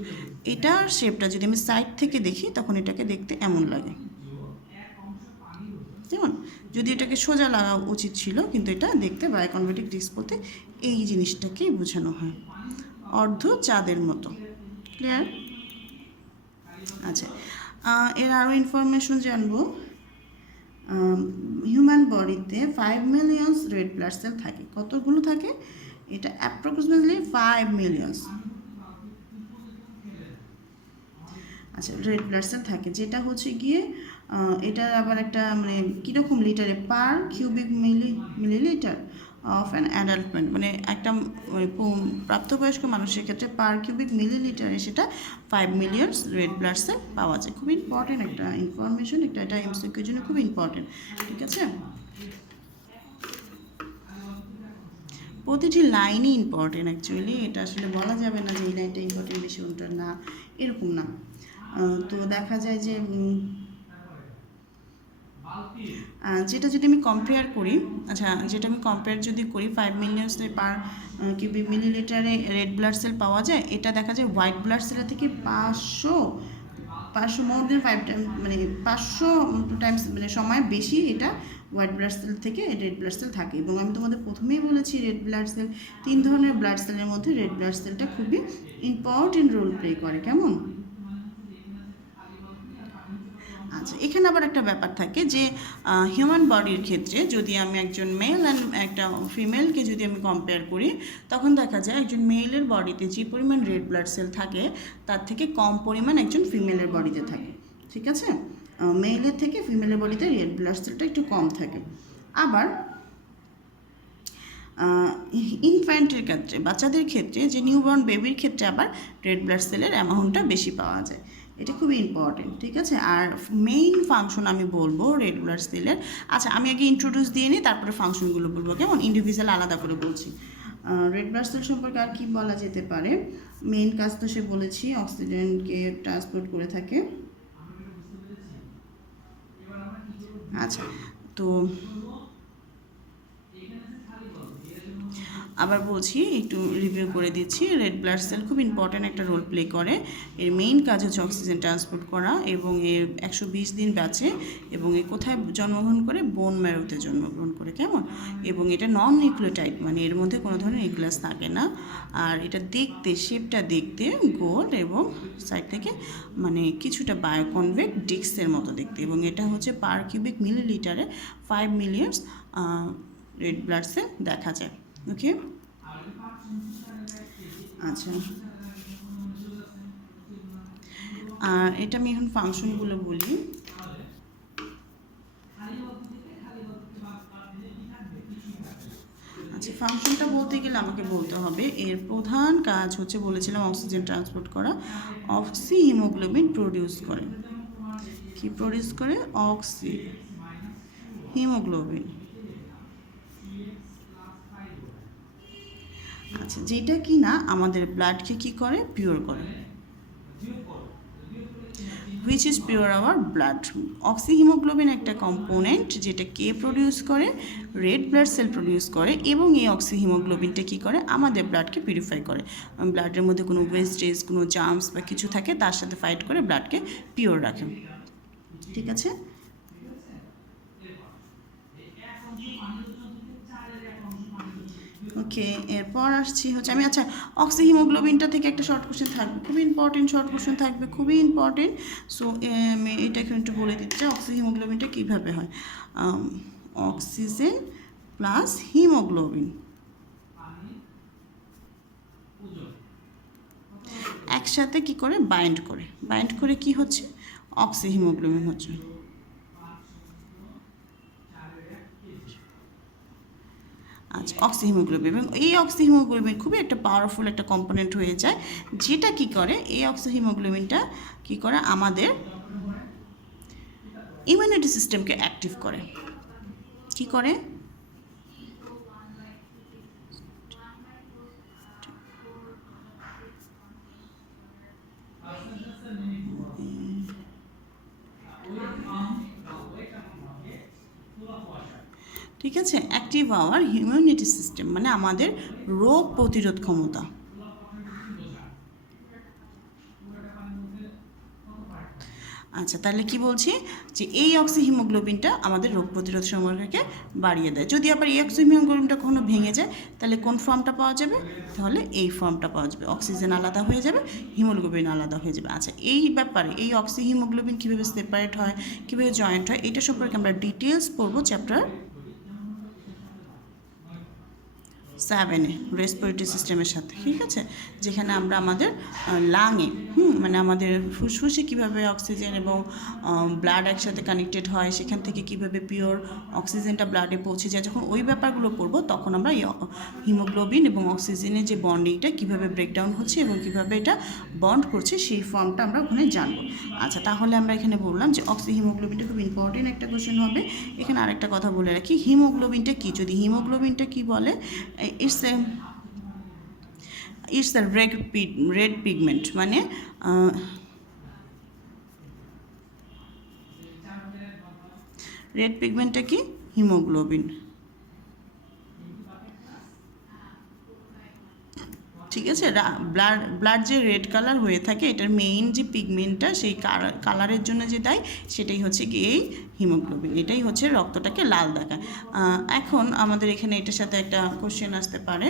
এটার শেপটা যদি আমি সাইড থেকে দেখি তখন এটাকে দেখতে এমন লাগে, যেমন যদি এটাকে সোজা লাগা উচিত ছিল, কিন্তু এটা দেখতে বায়োকনভেটিক ডিস্ক বলতে এই জিনিসটাকেই বোঝানো হয়, অর্ধ চাঁদের মতো। ক্লিয়ার? আচ্ছা, এর আরও ইনফরমেশন জানবো। হিউম্যান বডিতে 5 মিলিয়ন রেড ব্লাড সেল থাকে। কতগুলো থাকে? এটা অ্যাপ্রক্সিমেটলি 5 মিলিয়ন। আচ্ছা, রেড ব্লাড সেল থাকে, যেটা হচ্ছে গিয়ে এটার আবার একটা মানে কীরকম লিটারে, per cubic milliliter of an adult man, মানে একটা প্রাপ্তবয়স্ক মানুষের ক্ষেত্রে পার কিউবিক মিলিলিটারে সেটা 5 মিলিয়ন রেড ব্লাড সেল পাওয়া যায়। খুব ইম্পর্টেন্ট একটা ইনফরমেশন, এটা এমসিকিউর জন্য খুব ইম্পর্টেন্ট। ঠিক আছে, প্রতিটি লাইনই ইম্পর্টেন্ট অ্যাকচুয়ালি, এটা আসলে বলা যাবে না যে এই লাইনটা ইম্পর্টেন্ট বেশি ওটা না, এরকম না। তো দেখা যায় যে যেটা যদি আমি কম্পেয়ার করি, আচ্ছা যেটা আমি কম্পেয়ার যদি করি 5 মিলিয়ন পার কিউবিক মিলিলিটারে রেড ব্লাড সেল পাওয়া যায়, এটা দেখা যায় হোয়াইট ব্লাড সেলের থেকে 500 মোর দেন 5 টাইম, মানে 500 টাইমস মানে সময় বেশি এটা হোয়াইট ব্লাড সেল থেকে রেড ব্লাড সেল থাকে। এবং আমি তোমাদের প্রথমেই বলেছি রেড ব্লাড সেল 3 ধরনের ব্লাড সেলের মধ্যে রেড ব্লাড সেলটা খুবই ইম্পর্টেন্ট রোল প্লে করে। কেমন? আচ্ছা, এখানে আবার একটা ব্যাপার থাকে যে হিউম্যান বডির ক্ষেত্রে যদি আমি একজন মেল অ্যান্ড একটা ফিমেলকে যদি আমি কম্পেয়ার করি, তখন দেখা যায় একজন মেলের বডিতে যে পরিমাণ রেড ব্লাড সেল থাকে তার থেকে কম পরিমাণ একজন ফিমেলের বডিতে থাকে। ঠিক আছে, মেলের থেকে ফিমেলের বডিতে রেড ব্লাড সেলটা একটু কম থাকে। আবার ইনফ্যান্টের ক্ষেত্রে, বাচ্চাদের ক্ষেত্রে, যে নিউবর্ন বেবির ক্ষেত্রে আবার রেড ব্লাড সেলের অ্যামাউন্টটা বেশি পাওয়া যায়। এটা খুবই ইম্পর্টেন্ট। ঠিক আছে, আর মেইন ফাংশন আমি বলবো রেড ব্লাড সেলের। আচ্ছা, আমি আগে ইন্ট্রোডিউস দিয়ে নিই, তারপরে ফাংশনগুলো বলবো, কেমন? ইন্ডিভিজুয়াল আলাদা করে বলছি। রেড ব্লাড সেল সম্পর্কে আর কি বলা যেতে পারে? মেইন কাজ তো সে বলেছি, অক্সিজেনকে ট্রান্সপোর্ট করে থাকে। আচ্ছা, তো আবার বলছি, একটু রিভিউ করে দিচ্ছি। রেড ব্লাড সেল খুব ইম্পর্ট্যান্ট একটা রোল প্লে করে। এর মেইন কাজ হচ্ছে অক্সিজেন ট্রান্সপোর্ট করা, এবং এর 120 দিন বাঁচে, এবং এ কোথায় জন্মগ্রহণ করে? বোন ম্যারোতে জন্মগ্রহণ করে। কেমন? এবং এটা নন নিউক্লিওটাইড, মানে এর মধ্যে কোনো ধরনের নিউক্লিয়াস থাকে না। আর এটা দেখতে, শেপটা দেখতে গোল, এবং সাইড থেকে মানে কিছুটা বায়োকনভেক ডিস্কের মতো দেখতে, এবং এটা হচ্ছে পার কিউবিক মিলিলিটারে 5 মিলিয়ন রেড ব্লাড সেল দেখা যায়। ওকে, আচ্ছা, আর এটা আমি এখন ফাংশনগুলো বলি। আচ্ছা, ফাংশনটা বলতে গেলে আমাকে বলতে হবে এর প্রধান কাজ হচ্ছে, বলেছিলাম অক্সিজেন ট্রান্সপোর্ট করা, অক্সি হিমোগ্লোবিন প্রডিউস করে। কি প্রডিউস করে? Oxy haemoglobin. আচ্ছা, যেটা কি না আমাদের ব্লাডকে কি করে? পিওর করে। Which is pure hour blood? Oxy haemoglobin একটা কম্পোনেন্ট যেটা কে প্রডিউস করে? রেড ব্লাড সেল প্রডিউস করে, এবং এই অক্সি হিমোগ্লোবিনটা কী করে? আমাদের ব্লাডকে পিউরিফাই করে। ব্লাডের মধ্যে কোনো ওয়েস্টেজ, কোনো জার্মস বা কিছু থাকে তার সাথে ফাইট করে ব্লাডকে পিওর রাখে। ঠিক আছে, ওকে, এরপর আসছি হচ্ছে আমি, আচ্ছা, অক্সি হিমোগ্লোবিনটা থেকে একটা শর্ট কোশ্চেন থাকবে, খুবই ইম্পর্টেন্ট শর্ট কোশ্চেন থাকবে, খুবই ইম্পর্টেন্ট। সো আমি এটা এখন একটু বলে দিচ্ছি অক্সি হিমোগ্লোবিনটা কীভাবে হয়। অক্সিজেন প্লাস হিমোগ্লোবিন একসাথে কি করে? বাইন্ড করে কি হচ্ছে? অক্সি হিমোগ্লোবিন হচ্ছে। আচ্ছা, অক্সি হিমোগ্লোবিন, এবং এই অক্সি হিমোগ্লোবিন খুবই একটা পাওয়ারফুল একটা কম্পোনেন্ট হয়ে যায়, যেটা কি করে? এই অক্সি হিমোগ্লোবিনটা কি করে? আমাদের ইমিউনিটি সিস্টেমকে অ্যাক্টিভ করে। কি করে? ঠিক আছে, অ্যাক্টিভ আওয়ার ইমিউনিটি সিস্টেম মানে আমাদের রোগ প্রতিরোধ ক্ষমতা। আচ্ছা, তাহলে কি বলছি যে এই অক্সিহিমোগ্লোবিনটা আমাদের রোগ প্রতিরোধ ক্ষমতাকে বাড়িয়ে দেয়। যদি আবার এই অক্সিহিমোগ্লোবিনটা কখনো ভেঙে যায় তাহলে কোন ফর্মটা পাওয়া যাবে? তাহলে এই ফর্মটা পাওয়া যাবে, অক্সিজেন আলাদা হয়ে যাবে, হিমোগ্লোবিন আলাদা হয়ে যাবে। আচ্ছা, এই ব্যাপারে এই অক্সিহিমোগ্লোবিন কীভাবে সেপারেট হয়, কীভাবে জয়েন্ট হয়, এটা সম্পর্কে আমরা ডিটেলস পড়বো চ্যাপ্টার 7-এ রেসপিরেটরি সিস্টেমের সাথে। ঠিক আছে, যেখানে আমরা আমাদের লাংয়ে মানে আমাদের ফুসফুসে কীভাবে অক্সিজেন এবং ব্লাড একসাথে কানেক্টেড হয়, সেখান থেকে কীভাবে পিওর অক্সিজেনটা ব্লাডে পৌঁছে যায়, যখন ওই ব্যাপারগুলো পড়বো তখন আমরা এই হিমোগ্লোবিন এবং অক্সিজেনের যে বন্ডিংটা কীভাবে ব্রেকডাউন হচ্ছে এবং কীভাবে এটা বন্ড করছে সেই ফর্মটা আমরা ওখানে জানবো। আচ্ছা, তাহলে আমরা এখানে বললাম যে হিমোগ্লোবিনটা খুব ইম্পর্টেন্ট একটা কোশ্চেন হবে। এখানে আরেকটা কথা বলে রাখি, হিমোগ্লোবিনটা কী? যদি হিমোগ্লোবিনটা কী বলে, it's a red pigment মানে রেড পিগমেন্টটা কি? হিমোগ্লোবিন। ঠিক আছে, ব্লাড যে রেড কালার হয়ে থাকে এটার মেইন যে পিগমেন্টটা সেই কালারের জন্য যে দায়ী সেটাই হচ্ছে কি এই হিমোগ্লোবিন, এটাই হচ্ছে রক্তটাকে লাল দেখায়। এখন আমাদের এখানে এটার সাথে একটা কোশ্চেন আসতে পারে,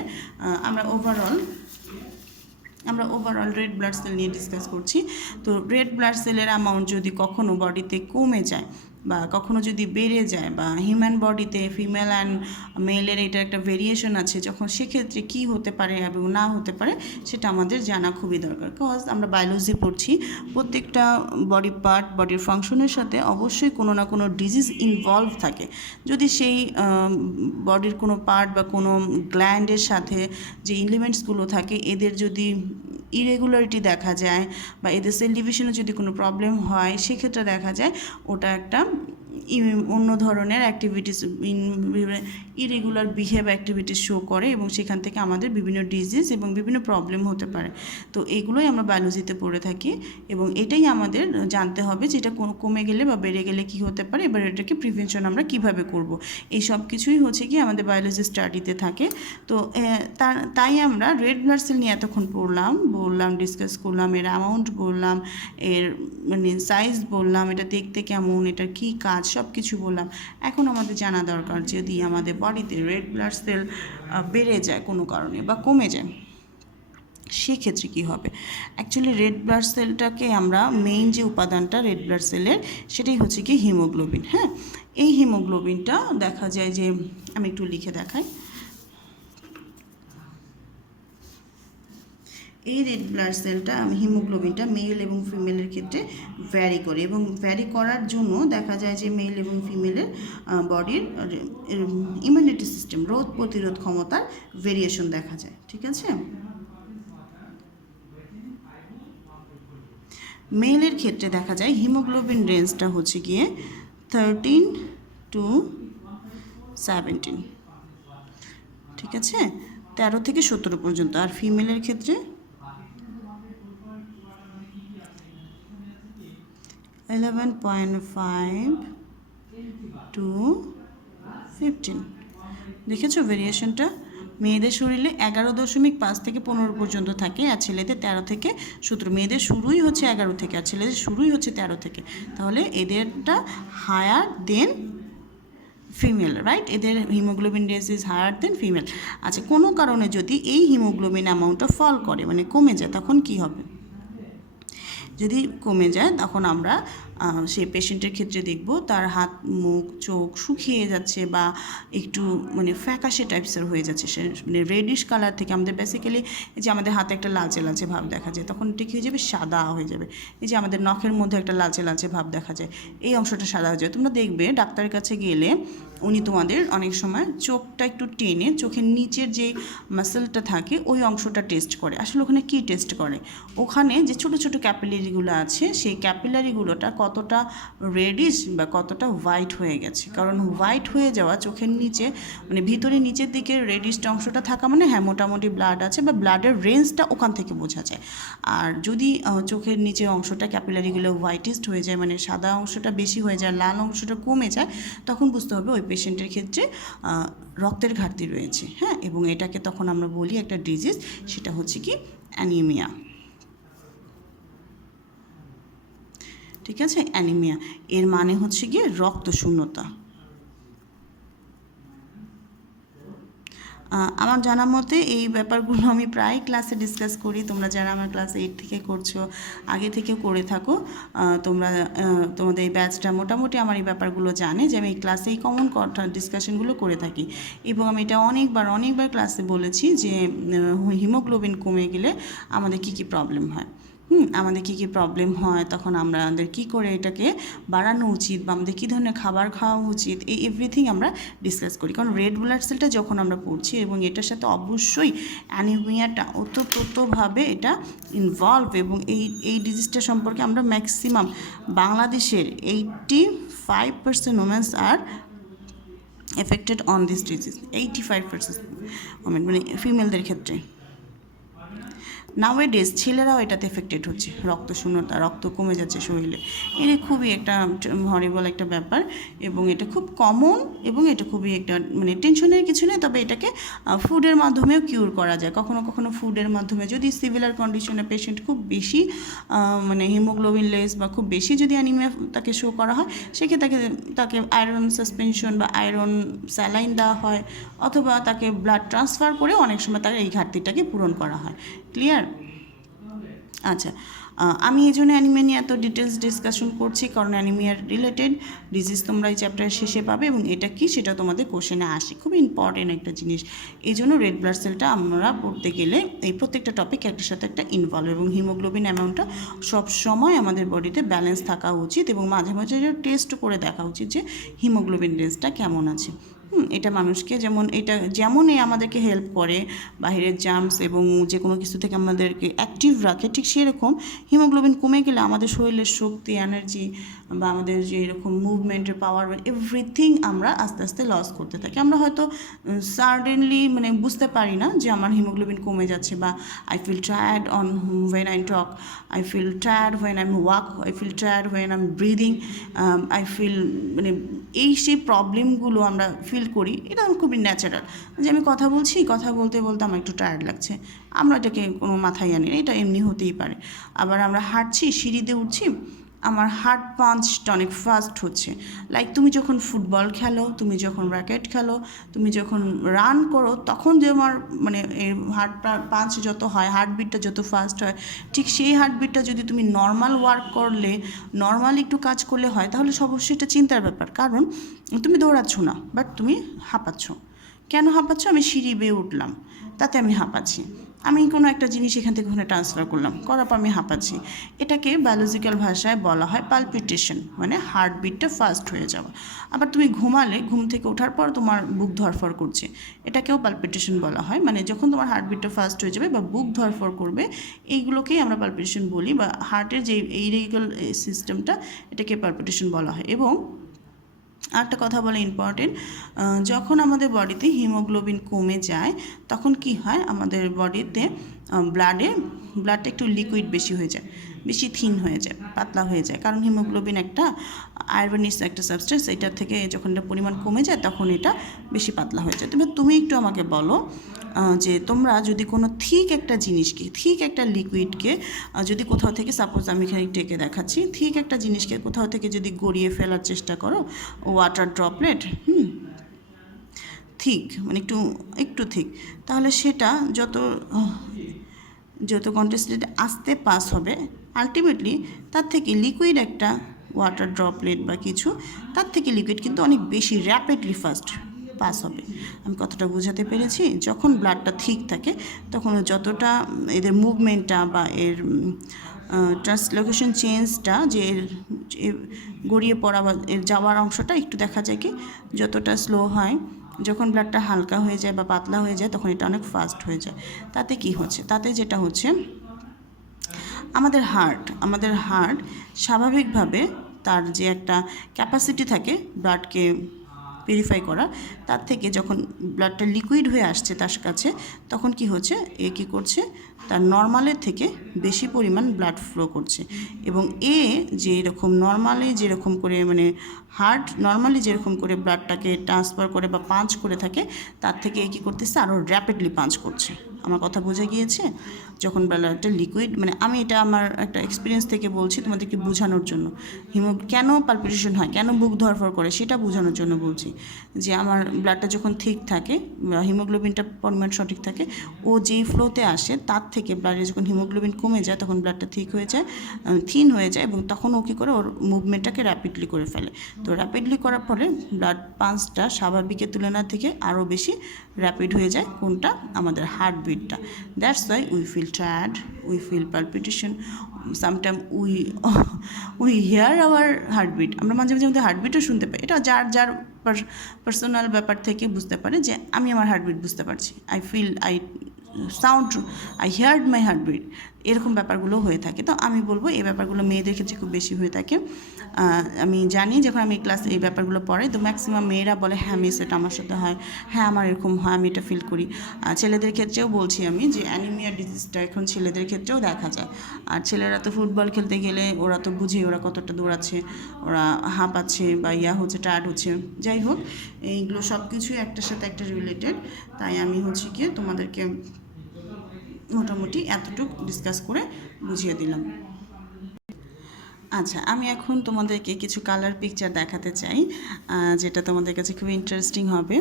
আমরা ওভারঅল রেড ব্লাড সেল নিয়ে ডিসকাস করছি। তো রেড ব্লাড সেলের অ্যামাউন্ট যদি কখনো বডিতে কমে যায় বা কখনো যদি বেড়ে যায়, বা হিউম্যান বডিতে ফিমেল অ্যান্ড মেলের এটা একটা ভেরিয়েশন আছে, যখন সেক্ষেত্রে কী হতে পারে এবং না হতে পারে সেটা আমাদের জানা খুবই দরকার। কজ আমরা বায়োলজি পড়ছি, প্রত্যেকটা বডি পার্ট বডির ফাংশনের সাথে অবশ্যই কোনো না কোনো ডিজিজ ইনভলভ থাকে। যদি সেই বডির কোনো পার্ট বা কোনো গ্ল্যান্ডের সাথে যে এলিমেন্টসগুলো থাকে এদের যদি ইরেগুলারিটি দেখা যায় বা এদের সেল ডিভিশনে যদি কোনো প্রবলেম হয়, সেক্ষেত্রে দেখা যায় ওটা একটা অন্য ধরনের activities, irregular behave activities show করে এবং সেখান থেকে আমাদের বিভিন্ন ডিজিজ এবং বিভিন্ন প্রবলেম হতে পারে। তো এইগুলোই আমরা বায়োলজিতে পড়ে থাকি এবং এটাই আমাদের জানতে হবে যে এটা কমে গেলে বা বেড়ে গেলে কী হতে পারে, এবার এটাকে প্রিভেনশন আমরা কিভাবে করব। এই সব কিছুই হচ্ছে কি আমাদের বায়োলজি স্টাডিতে থাকে। তো তাই আমরা রেড ব্লাড সেল নিয়ে এতক্ষণ বললাম, ডিসকাস করলাম, এর অ্যামাউন্ট বললাম, এর মানে সাইজ বললাম, এটা দেখতে কেমন, এটার কী কাজ, সব কিছু বললাম। এখন আমাদের জানা দরকার যদি আমাদের বডিতে রেড ব্লাড সেল বেড়ে যায় কোনো কারণে বা কমে যায় সেক্ষেত্রে কী হবে। অ্যাকচুয়ালি রেড ব্লাড সেলটাকে আমরা মেইন যে উপাদানটা রেড ব্লাড সেলের সেটাই হচ্ছে কি হিমোগ্লোবিন। হ্যাঁ, এই হিমোগ্লোবিনটা দেখা যায় যে আমি একটু লিখে দেখাই। এই রেড ব্লাড সেলটা হিমোগ্লোবিনটা মেল এবং ফিমেলের ক্ষেত্রে ভ্যারি করে এবং ভ্যারি করার জন্য দেখা যায় যে মেল এবং ফিমেলের বডির ইমিউনিটি সিস্টেম রোগ প্রতিরোধ ক্ষমতার ভেরিয়েশন দেখা যায়। ঠিক আছে, মেলের ক্ষেত্রে দেখা যায় হিমোগ্লোবিন রেঞ্জটা হচ্ছে গিয়ে 13 to 17। ঠিক আছে, 13 থেকে 17 পর্যন্ত। আর ফিমেলের ক্ষেত্রে 11.5 to 15। দেখেছো ভেরিয়েশনটা? মেয়েদের শরীরে 11.5 থেকে 15 পর্যন্ত থাকে আর ছেলেদের 13 থেকে 17। মেয়েদের শুরুই হচ্ছে 11 থেকে আর ছেলেদের শুরুই হচ্ছে 13 থেকে। তাহলে এদেরটা হায়ার দেন ফিমেল, রাইট? এদের haemoglobin range is higher than female. আচ্ছা, কোনো কারণে যদি এই হিমোগ্লোবিন অ্যামাউন্টটা ফল করে মানে কমে যায় তখন কি হবে? যদি কমে যায় তখন আমরা সেই পেশেন্টের ক্ষেত্রে দেখব তার হাত, মুখ, চোখ শুকিয়ে যাচ্ছে বা একটু মানে ফ্যাকাশে টাইপসের হয়ে যাচ্ছে, সে মানে রেডিশ কালার থেকে আমাদের বেসিক্যালি এই যে আমাদের হাতে একটা লালচে লালচে ভাব দেখা যায় তখন এটা কী হয়ে যাবে? সাদা হয়ে যাবে। এই যে আমাদের নখের মধ্যে একটা লালচে লালচে ভাব দেখা যায়, এই অংশটা সাদা হয়ে যাবে। তোমরা দেখবে ডাক্তারের কাছে গেলে উনি তোমাদের অনেক সময় চোখটা একটু টেনে চোখের নিচের যে মাসেলটা থাকে ওই অংশটা টেস্ট করে। আসলে ওখানে কী টেস্ট করে? ওখানে যে ছোটো ছোটো ক্যাপিলারিগুলো আছে সেই ক্যাপিলারিগুলোটা কত কতটা রেডিশ বা কতটা হোয়াইট হয়ে গেছে। কারণ হোয়াইট হয়ে যাওয়া চোখের নিচে মানে ভিতরে নিচের দিকে রেডিশ অংশটা থাকা মানে হ্যাঁ মোটামুটি ব্লাড আছে বা ব্লাডের রেঞ্জটা ওখান থেকে বোঝা যায়। আর যদি চোখের নিচে অংশটা ক্যাপিলারিগুলো হোয়াইটেস্ট হয়ে যায় মানে সাদা অংশটা বেশি হয়ে যায়, লাল অংশটা কমে যায়, তখন বুঝতে হবে ওই পেশেন্টের ক্ষেত্রে রক্তের ঘাটতি রয়েছে। হ্যাঁ, এবং এটাকে তখন আমরা বলি একটা ডিজিজ, সেটা হচ্ছে কি অ্যানিমিয়া। ঠিক আছে, অ্যানিমিয়া এর মানে হচ্ছে গিয়ে রক্তশূন্যতা। আমার জানা মতে এই ব্যাপারগুলো আমি প্রায় ক্লাসে ডিসকাস করি। তোমরা যারা আমার ক্লাস 8 থেকে করছো, আগে থেকে করে থাকো, তোমরা তোমাদের এই ব্যাচটা মোটামুটি আমার এই ব্যাপারগুলো জানে যে আমি এই ক্লাসে এই কমন ডিসকাশনগুলো করে থাকি। এবং আমি এটা অনেকবার ক্লাসে বলেছি যে হিমোগ্লোবিন কমে গেলে আমাদের কী কী প্রবলেম হয়। আমাদের কী কী প্রবলেম হয়, তখন আমাদের কী করে এটাকে বাড়ানো উচিত বা আমাদের কী ধরনের খাবার খাওয়া উচিত, এই এভরিথিং আমরা ডিসকাস করি। কারণ রেড ব্লাড সেলটা যখন আমরা পড়ছি এবং এটার সাথে অবশ্যই অ্যানিমিয়াটা ওতপ্রোতভাবে এটা ইনভলভ, এবং এই ডিজিজটা সম্পর্কে আমরা ম্যাক্সিমাম বাংলাদেশের 85% women's are affected on this disease. 85% women মানে ফিমেলদের ক্ষেত্রে। নাওয়েডেজ ছেলেরাও এটাতে এফেক্টেড হচ্ছে, রক্তশূন্যতা, রক্ত কমে যাচ্ছে শরীরে। এটা খুবই একটা হরিবল একটা ব্যাপার এবং এটা খুব কমন এবং এটা খুবই একটা মানে টেনশনের কিছু নেই। তবে এটাকে ফুডের মাধ্যমেও কিউর করা যায়, কখনো ফুডের মাধ্যমে। যদি সিভিলার কন্ডিশনে পেশেন্ট খুব বেশি মানে হিমোগ্লোবিন লেস বা খুব বেশি যদি অ্যানিমিয়া তাকে শো করা হয়, সেক্ষেত্রে তাকে আয়রন সাসপেনশন বা আয়রন স্যালাইন দেওয়া হয়, অথবা তাকে ব্লাড ট্রান্সফার করে অনেক সময় তার এই ঘাটতিটাকে পূরণ করা হয়। ক্লিয়ার? আচ্ছা, আমি এই জন্য অ্যানিমিয়া নিয়ে এত ডিটেলস ডিসকাশন করছি, কারণ অ্যানিমিয়ার রিলেটেড ডিজিজ তোমরা এই চ্যাপ্টারের শেষে পাবে এবং এটা কি সেটা তোমাদের কোশ্চেনে আসে, খুব ইম্পর্টেন্ট একটা জিনিস। এই জন্য রেড ব্লাড সেলটা আমরা পড়তে গেলে এই প্রত্যেকটা টপিক একটার সাথে একটা ইনভলভ, এবং হিমোগ্লোবিন অ্যামাউন্টটা সবসময় আমাদের বডিতে ব্যালেন্স থাকা উচিত এবং মাঝে মাঝে টেস্ট করে দেখা উচিত যে হিমোগ্লোবিন রেঞ্জটা কেমন আছে। এটা মানুষকে যেমন আমাদেরকে হেল্প করে বাইরের জার্মস এবং যে কোনো কিছু থেকে আমাদেরকে অ্যাক্টিভ রাখে, ঠিক সেরকম হিমোগ্লোবিন কমে গেলে আমাদের শরীরের শক্তি, এনার্জি বা আমাদের যে এরকম মুভমেন্টের পাওয়ার, এভরিথিং আমরা আস্তে আস্তে লস করতে থাকি। আমরা হয়তো সাডেনলি মানে বুঝতে পারি না যে আমার হিমোগ্লোবিন কমে যাচ্ছে, বা I feel tired on when I talk, I feel tired when I walk, I feel tired when I am breathing, I feel মানে সেই প্রবলেমগুলো আমরা ফিল করি। এটা খুবই ন্যাচারাল যে আমি কথা বলতে আমার একটু টায়ার্ড লাগছে, আমরা এটাকে কোনো মাথায় আনি, এটা এমনি হতেই পারে। আবার আমরা হাঁটছি, সিঁড়িতে উঠছি, আমার হার্ট পাঞ্চটা অনেক ফাস্ট হচ্ছে। লাইক তুমি যখন ফুটবল খেলো, তুমি যখন র্যাকেট খেলো, তুমি যখন রান করো, তখন যে আমার মানে এর হার্ট পাঞ্চ যত হয়, হার্টবিটটা যত ফাস্ট হয়, ঠিক সেই হার্টবিটটা যদি তুমি নর্মাল ওয়ার্ক করলে, নর্মাল একটু কাজ করলে হয়, তাহলে অবশ্যই এটা চিন্তার ব্যাপার। কারণ তুমি দৌড়াচ্ছ না, বাট তুমি হাঁপাচ্ছ। কেন হাঁপাচ্ছ? আমি সিঁড়ি বেয়ে উঠলাম, তাতে আমি হাঁপাচ্ছি। আমি কোনো একটা জিনিস এখান থেকে ওখানে ট্রান্সফার করার পর আমি হাঁপাচ্ছি। এটাকে বায়োলজিক্যাল ভাষায় বলা হয় পালপিটেশন, মানে হার্টবিটটা ফাস্ট হয়ে যাওয়া। আবার তুমি ঘুমালে, ঘুম থেকে ওঠার পর তোমার বুক ধরফর করছে, এটাকেও পালপিটেশন বলা হয়। মানে যখন তোমার হার্টবিটটা ফাস্ট হয়ে যাবে বা বুক ধরফর করবে, এইগুলোকেই আমরা পালপিটেশন বলি, বা হার্টের যে ইরেগুলার সিস্টেমটা, এটাকে পালপিটেশন বলা হয়। এবং আরেকটা কথা বলা ইম্পর্টেন্ট, যখন আমাদের বডিতে হিমোগ্লোবিন কমে যায়, তখন কি হয়, আমাদের বডিতে ব্লাডটা একটু লিকুইড বেশি হয়ে যায়, বেশি থিন হয়ে যায়, পাতলা হয়ে যায়। কারণ হিমোগ্লোবিন একটা আয়রনিস একটা সাবস্টেন্স, এটার থেকে যখন এটা পরিমাণ কমে যায় তখন এটা বেশি পাতলা হয়ে যায়। তবে তুমি একটু আমাকে বলো যে তোমরা যদি কোনো ঠিক একটা জিনিসকে, ঠিক একটা লিকুইডকে যদি কোথাও থেকে, সাপোজ আমি এখানে টেকে দেখাচ্ছি, ঠিক একটা জিনিসকে কোথাও থেকে যদি গড়িয়ে ফেলার চেষ্টা করো, ওয়াটার ড্রপলেট থিক, মানে একটু থিক, তাহলে সেটা যত কন্টেস্টেড আস্তে পাস হবে, আলটিমেটলি তার থেকে লিকুইড একটা ওয়াটার ড্রপলেট বা কিছু, তার থেকে লিকুইড কিন্তু অনেক বেশি র্যাপিডলি ফাস্ট পাস হবে। আমি কতটা বোঝাতে পেরেছি? যখন ব্লাডটা ঠিক থাকে, তখন যতটা এদের মুভমেন্টটা বা এর ট্রান্সলোকেশন চেঞ্জটা, যে গড়িয়ে পড়া বা এর যাওয়ার অংশটা একটু দেখা যায় কি যতটা স্লো হয়, যখন ব্লাডটা হালকা হয়ে যায় বা পাতলা হয়ে যায়, তখন এটা অনেক ফাস্ট হয়ে যায়। তাতে কি হচ্ছে? তাতে যেটা হচ্ছে, আমাদের হার্ট স্বাভাবিকভাবে তার যে একটা ক্যাপাসিটি থাকে ব্লাডকে পিউরিফাই করা, তার থেকে যখন ব্লাডটা লিকুইড হয়ে আসছে তার কাছে, তখন কি হচ্ছে, এ কী করছে, তার নর্মালের থেকে বেশি পরিমাণ ব্লাড ফ্লো করছে। এবং এ যে এরকম নর্মালি যেরকম করে মানে হার্ট নর্মালি যেরকম করে ব্লাডটাকে ট্রান্সফার করে বা পাঞ্চ করে থাকে, তার থেকে এ কী করতেছে, আরও র্যাপিডলি পাঞ্চ করছে। আমার কথা বোঝা গিয়েছে? যখন ব্লাডটা লিকুইড, মানে আমি এটা আমার একটা এক্সপিরিয়েন্স থেকে বলছি তোমাদেরকে বোঝানোর জন্য। কেন পালপিটেশন হয়, কেন বুক ধরফর করে, সেটা বোঝানোর জন্য বলছি। যে আমার ব্লাডটা যখন ঠিক থাকে, হিমোগ্লোবিনটা পরিমাণ সঠিক থাকে, ও যেই ফ্লোতে আসে তার থেকে ব্লাডে যখন হিমোগ্লোবিন কমে যায়, তখন ব্লাডটা ঠিক হয়ে যায়, থিন হয়ে যায়, এবং তখন ও কী করে, ওর মুভমেন্টটাকে র্যাপিডলি করে ফেলে। তো র্যাপিডলি করার ফলে ব্লাড পাঞ্চটা স্বাভাবিকের তুলনা থেকে আরও বেশি র্যাপিড হয়ে যায়। কোনটা? আমাদের হার্টবিটটা। That's why we feel tired, we feel palpitation, sometime we hear our heartbeat. আমরা মাঝে মাঝে আমাদের হার্টবিটও শুনতে পাই। এটা যার যার পার্সোনাল ব্যাপার থেকে বুঝতে পারে যে আমি আমার হার্টবিট বুঝতে পারছি, I sound, I heard my heartbeat, এরকম ব্যাপারগুলো হয়ে থাকে। তো আমি বলবো এই ব্যাপারগুলো মেয়েদের ক্ষেত্রে খুব বেশি হয়ে থাকে। আমি জানি যখন আমি ক্লাস এই ব্যাপারগুলো পড়াই, তো ম্যাক্সিমাম মেয়েরা বলে হ্যাঁ মিস, এটা আমার সাথে হয়, হ্যাঁ আমার এরকম হয়, আমি এটা ফিল করি। ছেলেদের ক্ষেত্রেও বলছি আমি যে অ্যানিমিয়া ডিজিজটা এখন ছেলেদের ক্ষেত্রেও দেখা যায়। আর ছেলেরা তো ফুটবল খেলতে গেলে ওরা তো বুঝে ওরা কতটা দৌড়াচ্ছে, ওরা হাঁপাচ্ছে বা হচ্ছে, টায়ার্ড হচ্ছে। যাই হোক, এইগুলো সব কিছুই একটার সাথে একটা রিলেটেড। তাই আমি হচ্ছে গিয়ে তোমাদেরকে মোটামুটি এতটুকু ডিসকাস করে বুঝিয়ে দিলাম। আচ্ছা, আমি এখন তোমাদেরকে কিছু কালার পিকচার দেখাতে চাই, যেটা তোমাদের কাছে খুব ইন্টারেস্টিং হবে।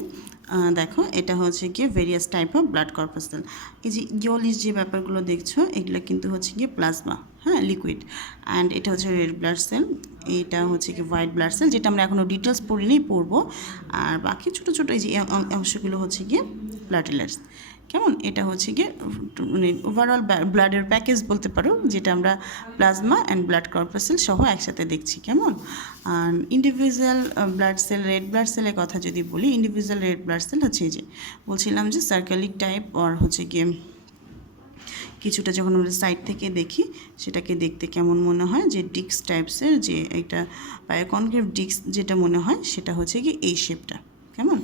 দেখো, এটা হচ্ছে গিয়ে various type of blood corpuscle. এই যে ইয়েলিশ যে ব্যাপারগুলো দেখছো, এগুলো কিন্তু হচ্ছে গিয়ে প্লাজমা, হ্যাঁ, লিকুইড। অ্যান্ড এটা হচ্ছে রেড ব্লাড সেল, এইটা হচ্ছে কি হোয়াইট ব্লাড সেল, যেটা আমরা এখনও ডিটেলস পড়বো। আর বাকি ছোটো ছোটো এই যে অংশগুলো হচ্ছে গিয়ে প্লাটিলেটস। কেমন? এটা হচ্ছে গিয়ে মানে ওভারঅল ব্লাডের প্যাকেজ বলতে পারো, যেটা আমরা প্লাজমা অ্যান্ড ব্লাড কর্পাসেল সহ একসাথে দেখছি। কেমন? আর individual blood cell, red blood সেলের কথা যদি বলি, ইন্ডিভিজুয়াল রেড ব্লাড সেল হচ্ছে এই যে বলছিলাম যে সার্কেলিক টাইপ, আর হচ্ছে গিয়ে কিছুটা যখন আমরা সাইড থেকে দেখি, সেটাকে দেখতে কেমন মনে হয়, যে ডিক্স টাইপসের, যে এটা কনকেভ ডিক্স যেটা মনে হয়, সেটা হচ্ছে কি এই শেপটা। কেমন?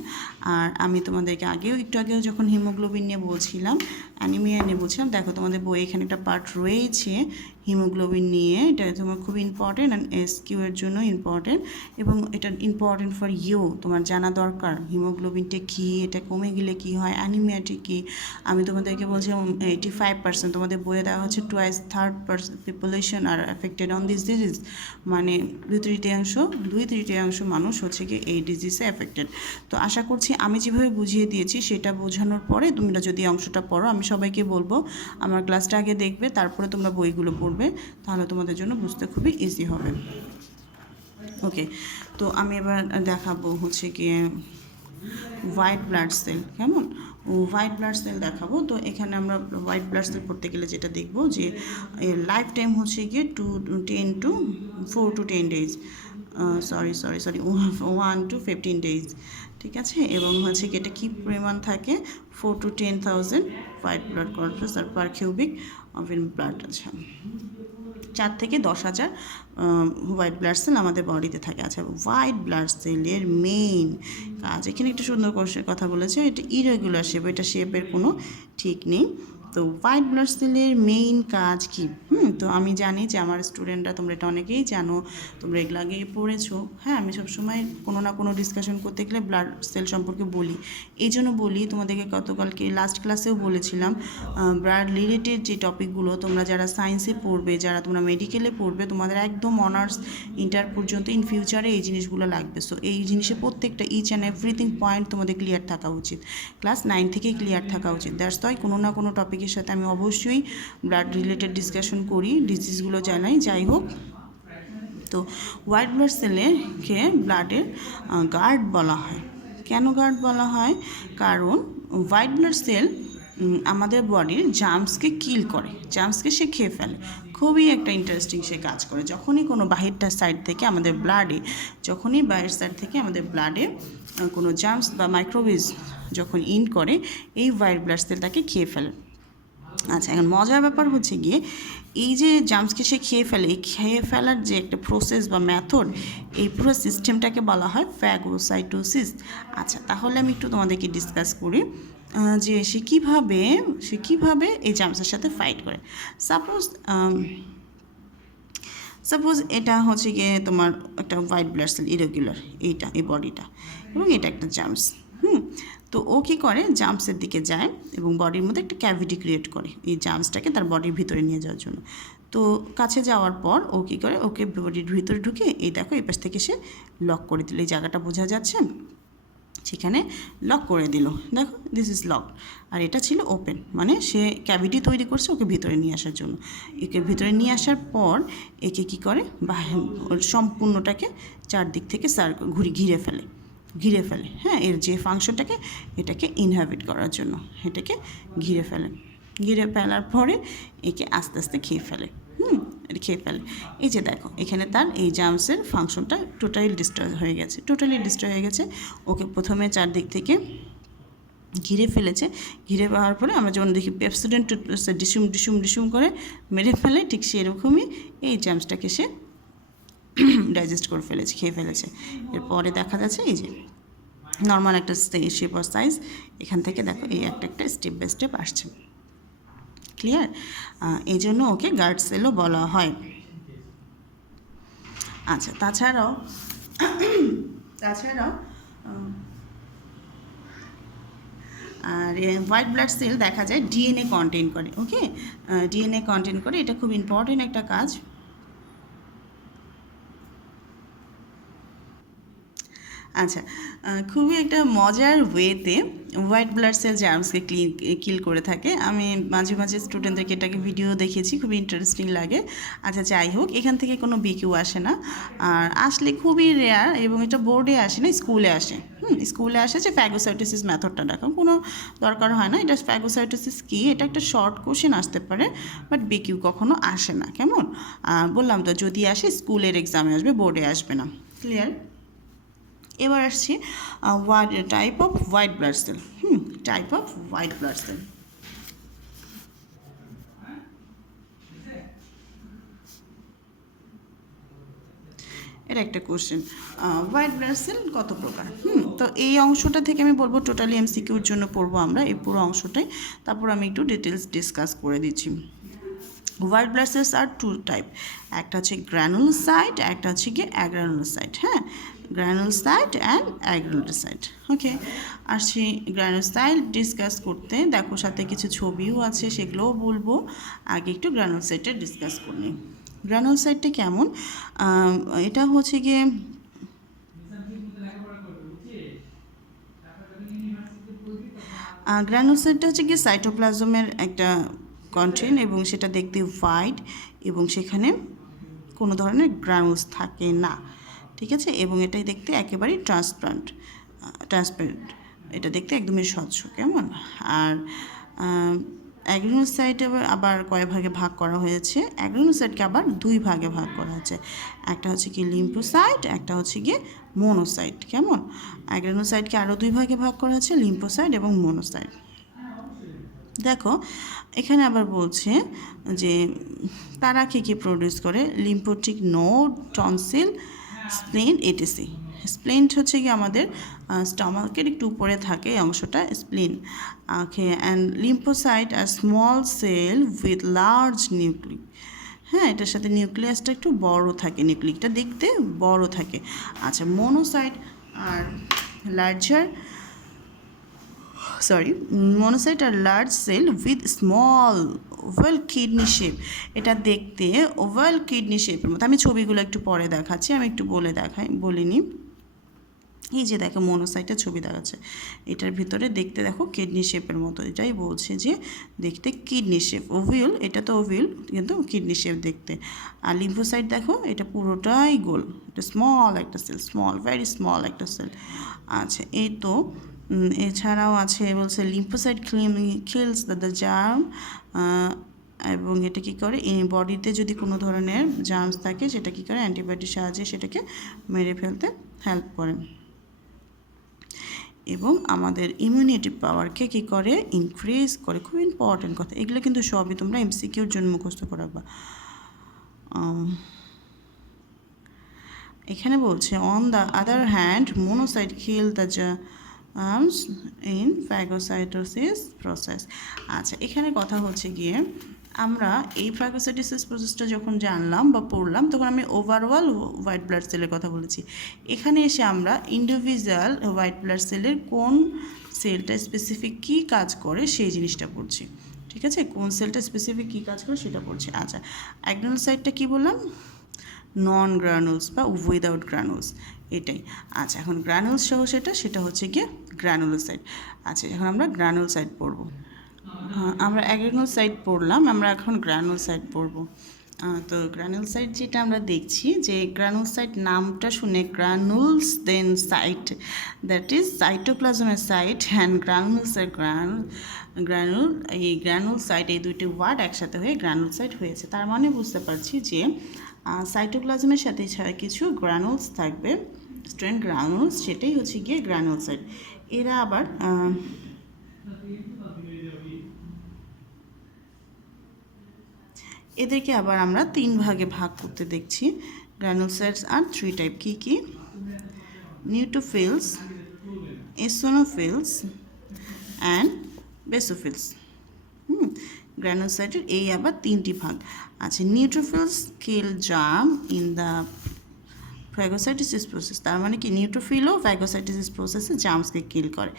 আর আমি তোমাদেরকে একটু আগেও যখন হিমোগ্লোবিন নিয়ে বলছিলাম, অ্যানিমিয়া নিয়ে বলছিলাম, দেখো তোমাদের বই এখানে একটা পার্ট রয়েছে হিমোগ্লোবিন নিয়ে। এটা তোমার খুব ইম্পর্টেন্ট, অ্যান্ড এসকিউ এর জন্য ইম্পর্টেন্ট, এবং এটা ইম্পর্টেন্ট ফর ইউ, তোমার জানা দরকার হিমোগ্লোবিনটা কী, এটা কমে গেলে কী হয়, অ্যানিমিয়াটি কী। আমি তোমাদেরকে বলছিলাম 85%, তোমাদের বইয়ে দেওয়া হচ্ছে twice third population are affected on this disease, মানে দুই তৃতীয়াংশ মানুষ হচ্ছে কি এই ডিজিজে এফেক্টেড। তো আশা করছি আমি যেভাবে বুঝিয়ে দিয়েছি সেটা বোঝানোর পরে তোমরা যদি অংশটা পড়ো, আমি সবাইকে বলবো আমার ক্লাসটা আগে দেখবে, তারপরে তোমরা বইগুলো পড়বে, তাহলে তোমাদের জন্য বুঝতে খুবই ইজি হবে। ওকে, তো আমি এবার দেখাবো হচ্ছে গিয়ে হোয়াইট ব্লাড সেল। কেমন? হোয়াইট ব্লাড সেল দেখাবো। তো এখানে আমরা হোয়াইট ব্লাড সেল পড়তে গেলে যেটা দেখবো, যে লাইফ টাইম হচ্ছে গিয়ে 4 to 10 days, sorry 1 to 15 days, ঠিক আছে। এবং হচ্ছে কি এটা কী পরিমাণ থাকে, 4 to 10,000 white blood corpuscle per cubic of in blood. আচ্ছা, 4 থেকে 10,000 হোয়াইট ব্লাড সেল আমাদের বডিতে থাকে। আচ্ছা, হোয়াইট ব্লাড সেলের মেইন কাজ, এখানে একটা সুন্দর কথা বলেছে, এটা ইরেগুলার শেপ, এটা শেপের কোনো ঠিক নেই। তো হোয়াইট ব্লাড সেলের মেইন কাজ কি? তো আমি জানি যে আমার স্টুডেন্টরা, তোমরা এটা অনেকেই জানো, তোমরা এগুলো আগে পড়েছো। হ্যাঁ, আমি সবসময় কোনো না কোনো ডিসকাশন করতে গেলে ব্লাড সেল সম্পর্কে বলি। এই জন্য বলি, তোমাদেরকে গতকালকে লাস্ট ক্লাসেও বলেছিলাম, ব্লাড রিলেটেড যে টপিকগুলো তোমরা যারা সায়েন্সে পড়বে, যারা তোমরা মেডিকেলে পড়বে, তোমাদের একদম অনার্স ইন্টার পর্যন্ত ইন ফিউচারে এই জিনিসগুলো লাগবে। সো এই জিনিসের প্রত্যেকটা ইচ অ্যান্ড এভরিথিং পয়েন্ট তোমাদের ক্লিয়ার থাকা উচিত, ক্লাস 9 থেকেই ক্লিয়ার থাকা উচিত। দ্যাটস ওয়াই কোনো না কোনো টপিকের সাথে আমি অবশ্যই ব্লাড রিলেটেড ডিসকাশন করি, ডিজিজগুলো জানাই। যাই হোক, তো হোয়াইট ব্লাড সেলকে ব্লাডের গার্ড বলা হয়। কেন গার্ড বলা হয়? কারণ হোয়াইট ব্লাড সেল আমাদের বডির জার্মসকে কিল করে, জার্মসকে সে খেয়ে ফেলে। খুবই একটা ইন্টারেস্টিং সে কাজ করে। যখনই কোনো বাহিরটার সাইড থেকে আমাদের ব্লাডে, কোনো জার্মস বা মাইক্রোওয়েভস যখন ইন করে, এই হোয়াইট ব্লাড সেলটাকে খেয়ে ফেলে। আচ্ছা, এখন মজার ব্যাপার হচ্ছে গিয়ে এই যে জার্মসকে সে খেয়ে ফেলে, এই খেয়ে ফেলার যে একটা প্রসেস বা মেথড, এই পুরো সিস্টেমটাকে বলা হয় ফ্যাগোসাইটোসিস। আচ্ছা, তাহলে আমি একটু তোমাদেরকে ডিসকাস করি যে সে কীভাবে এই জার্মসের সাথে ফাইট করে। সাপোজ এটা হচ্ছে গিয়ে তোমার একটা হোয়াইট ব্লাড সেল ইরেগুলার, এই বডিটা, এবং এটা একটা জার্মস। তো ও কী করে, জার্মসের দিকে যায় এবং বডির মধ্যে একটা ক্যাভিটি ক্রিয়েট করে এই জার্মসটাকে তার বডির ভিতরে নিয়ে যাওয়ার জন্য। তো কাছে যাওয়ার পর ও কী করে, ওকে বডির ভিতরে ঢুকে এই দেখো এই পাশ থেকে সে লক করে দিল, এই জায়গাটা বোঝা যাচ্ছে, সেখানে লক করে দিল, দেখো দিস ইজ লক। আর এটা ছিল ওপেন, মানে সে ক্যাভিটি তৈরি করছে ওকে ভিতরে নিয়ে আসার জন্য। একে ভিতরে নিয়ে আসার পর একে কী করে, সম্পূর্ণটাকে চারদিক থেকে ঘিরে ফেলে, হ্যাঁ, এর যে ফাংশনটাকে, এটাকে ইনহ্যাবিট করার জন্য এটাকে ঘিরে ফেলার পরে একে আস্তে আস্তে খেয়ে ফেলে। এই যে দেখো এখানে তার এই জার্মসের ফাংশনটা টোটালি ডিস্ট্রয় হয়ে গেছে। ওকে প্রথমে চারদিক থেকে ঘিরে ফেলার পরে আমরা যেমন দেখি পেপসোডেন্ট ডিসুম করে মেরে ফেলে, ঠিক সেরকমই এই জার্মসটাকে সে ডাইজেস্ট করে খেয়ে ফেলেছে। এরপরে দেখা যাচ্ছে এই যে নর্মাল একটা শেপ আর সাইজ, এখান থেকে দেখো এই একটা স্টেপ বাই স্টেপ আসছে। ক্লিয়ার? এই জন্য ওকে গার্ড সেলও বলা হয়। আচ্ছা, তাছাড়াও আর হোয়াইট ব্লাড সেল দেখা যায় ডিএনএ কন্টেইন করে। ওকে, ডিএনএ কন্টেইন করে, এটা খুব ইম্পর্টেন্ট একটা কাজ। আচ্ছা, খুবই একটা মজার ওয়েতে হোয়াইট ব্লাড সেল জার্মসকে কিল করে থাকে। আমি মাঝে মাঝে স্টুডেন্টদেরকে এটাকে ভিডিও দেখেছি, খুবই ইন্টারেস্টিং লাগে। আচ্ছা, যাই হোক, এখান থেকে কোনো বিকিউ আসে না, আর আসলে খুবই রেয়ার, এবং এটা বোর্ডে আসে না, স্কুলে আসে। স্কুলে আসে যে ফ্যাগোসাইটোসিস মেথডটা দেখো, কোনো দরকার হয় না। এটা ফ্যাগোসাইটোসিস কি, এটা একটা শর্ট কোশ্চেন আসতে পারে, বাট বিকিউ কখনো আসে না। কেমন বললাম তো, যদি আসে স্কুলের এক্সামে আসবে, বোর্ডে আসবে না। ক্লিয়ার? এবার আসছি type off white blood sell. এটা একটা কোশ্চেন, হোয়াইট ব্লাড সেল কত প্রকার। তো এই অংশটা থেকে আমি বলবো, টোটালি এমসিকিউর জন্য পড়বো আমরা এই পুরো অংশটাই, তারপর আমি একটু ডিটেলস ডিসকাস করে দিচ্ছি। হোয়াইট ব্লাড সেলস আর টু টাইপ, একটা হচ্ছে গ্র্যানুলোসাইট, একটা হচ্ছে গিয়ে অ্যাগ্রানুলোসাইট। হ্যাঁ, গ্র্যানুলোসাইট অ্যান্ড অ্যাগ্রানুলোসাইট। ওকে, আসছি গ্র্যানুলোসাইট ডিসকাস করতে। দেখো সাথে কিছু ছবিও আছে, সেগুলোও বলবো। আগে একটু গ্র্যানুলোসাইটটা ডিসকাস করে নিই। গ্র্যানুলোসাইটটা কেমন, এটা হচ্ছে গিয়ে গ্র্যানুলোসাইটটা হচ্ছে গিয়ে সাইটোপ্লাজমের একটা কন্টেন্ট, এবং সেটা দেখতে হোয়াইট, এবং সেখানে কোনো ধরনের গ্রানুলস থাকে না। ঠিক আছে, এবং এটাই দেখতে একেবারেই ট্রান্সপারেন্ট, এটা দেখতে একদমই স্বচ্ছ। কেমন? আর অ্যাগ্রানুলোসাইট আবার কয় ভাগে ভাগ করা হয়েছে, অ্যাগ্রানুলোসাইটকে আবার দুই ভাগে ভাগ করা হয়েছে, একটা হচ্ছে কি লিম্ফোসাইট, একটা হচ্ছে গিয়ে মোনোসাইট। কেমন? অ্যাগ্রানুলোসাইটকে আরও দুই ভাগে ভাগ করা হয়েছে, লিম্ফোসাইট এবং মোনোসাইট। দেখো এখানে আবার বলছে যে তারা কী প্রডিউস করে, lymphatic node, tonsil, spleen, etc. Spleen হচ্ছে কি আমাদের স্টমাকের একটু উপরে থাকে এই অংশটা, spleen. Okay, and lymphocyte are small cell with large nucleic. হ্যাঁ, এটার সাথে নিউক্লিয়াসটা একটু বড় থাকে, নিউক্লিকটা দেখতে বড় থাকে। আচ্ছা, monocyte are monocyte are large cell with small oval kidney shape. এটা দেখতে ওভাল কিডনি শেপের মতো। আমি ছবিগুলো একটু পরে দেখাচ্ছি, আমি একটু বলিনি। এই যে দেখো মোনোসাইটের ছবি দেখাচ্ছে, এটার ভিতরে দেখতে দেখো কিডনি শেপের মতো, এটাই বলছে যে দেখতে কিডনি শেপ। ওভিউল, এটা তো ওভিউল কিন্তু কিডনি শেপ দেখতে। আর লিম্ফোসাইট দেখো, এটা পুরোটাই গোল, এটা স্মল একটা সেল, ভেরি স্মল একটা সেল। আচ্ছা, এই তো এছাড়াও আছে বলছে লিম্ফোসাইট কিলস দ্য জার্ম, এবং এটা কী করে, এই বডিতে যদি কোনো ধরনের জার্মস থাকে সেটা কী করে, অ্যান্টিবায়োটিক সাহায্যে সেটাকে মেরে ফেলতে হেল্প করে। এবং আমাদের ইমিউনিটি পাওয়ারকে কী করে, ইনক্রিজ করে। খুব ইম্পর্টেন্ট কথা, এগুলো কিন্তু সবই তোমরা এমসিকিউর জন্য মুখস্থ করাবা। এখানে বলছে on the other hand monocyte kill the germs in phagocytosis process. আচ্ছা, এখানে কথা হচ্ছে গিয়ে আমরা এই ফ্যাগোসাইটোসিস প্রসেসটা যখন জানলাম বা পড়লাম তখন আমি ওভারঅল হোয়াইট ব্লাড সেলের কথা বলেছি। এখানে এসে আমরা ইন্ডিভিজুয়াল হোয়াইট ব্লাড সেলের কোন সেলটা স্পেসিফিক কী কাজ করে সেই জিনিসটা পড়ছি। ঠিক আছে, কোন সেলটা স্পেসিফিক কী কাজ করে সেটা পড়ছি। আচ্ছা, অ্যাগ্রানোসাইটটা কী বললাম, নন গ্রানুলস বা উইদাউট গ্রানুলস, এটাই। আচ্ছা, এখন গ্রানুলস সহ সেটা হচ্ছে গিয়ে গ্রানুলোসাইট। আচ্ছা, এখন আমরা গ্রানুলোসাইট পড়ব। আমরা অ্যাগ্রানোসাইট পড়লাম, আমরা এখন গ্রানুলোসাইট পড়ব। তো গ্রানুলোসাইট যেটা আমরা দেখছি যে গ্রানুলোসাইট নামটা শুনে granules then cyte, that is সাইটোপ্লাজমের সাইট অ্যান্ড গ্রানুলসের গ্রানুল, এই গ্রানুলোসাইট এই দুইটি ওয়ার্ড একসাথে হয়ে গ্রানুলোসাইট হয়েছে। তার মানে বুঝতে পারছি যে সাইটোপ্লাজমের সাথে কিছু গ্রানুলস থাকবে, স্ট্রেন গ্রানুলস, সেটাই হচ্ছে গিয়ে গ্রানুলোসাইট। এরা আবার এদেরকে আবার আমরা 3 ভাগে ভাগ করতে দেখছি। গ্রানুলোসাইটস আর 3 টাইপ, কী কী, নিউট্রোফিলস, এসোনোফিলস অ্যান্ড বেসোফিলস। গ্রানুলোসাইটের এই আবার 3টি ভাগ। আচ্ছা, neutrophils kill germ in the phagocytosis process, তার মানে কি নিউট্রোফিলও ফ্যাগোসাইটোসিস প্রসেসে জার্মসকে কিল করে।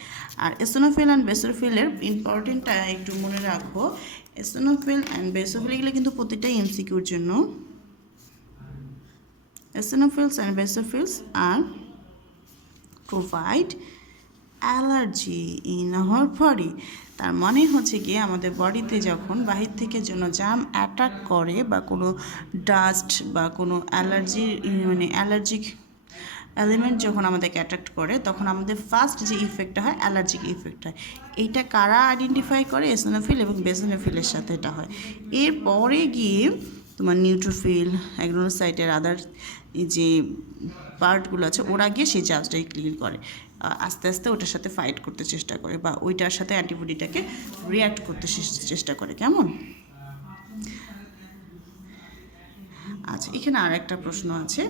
আর এসোনোফিল অ্যান্ড বেসোফিলের ইম্পর্টেন্টটা একটু মনে রাখবো, এসোনোফিল অ্যান্ড বেসোফিল এগুলো কিন্তু প্রতিটাই এমসিকিউর জন্য। Eosinophils and basophils are provide allergy in our body. তার মানে হচ্ছে গিয়ে আমাদের বডিতে যখন বাহির থেকে যেন জার্ম অ্যাটাক করে বা কোনো ডাস্ট বা কোনো অ্যালার্জিক এলিমেন্ট যখন আমাদেরকে অ্যাট্রাক্ট করে তখন আমাদের ফার্স্ট যে ইফেক্টটা হয় অ্যালার্জিক ইফেক্ট হয়। এইটা কারা আইডেন্টিফাই করে, এসোনোফিল এবং বেসোনোফিলের সাথে এটা হয়। এরপরে গিয়ে তোমার নিউট্রোফিল, অ্যাগ্রানোসাইটের আদার যে পার্টগুলো আছে ওরা গিয়ে সেই জার্মসটাকে ক্লিন করে, আস্তে আস্তে ওটার সাথে ফাইট করতে চেষ্টা করে বা ওইটার সাথে অ্যান্টিবডিটাকে রিঅ্যাক্ট করতে চেষ্টা করে। কেমন? আচ্ছা, এখানে আর একটা প্রশ্ন আছে,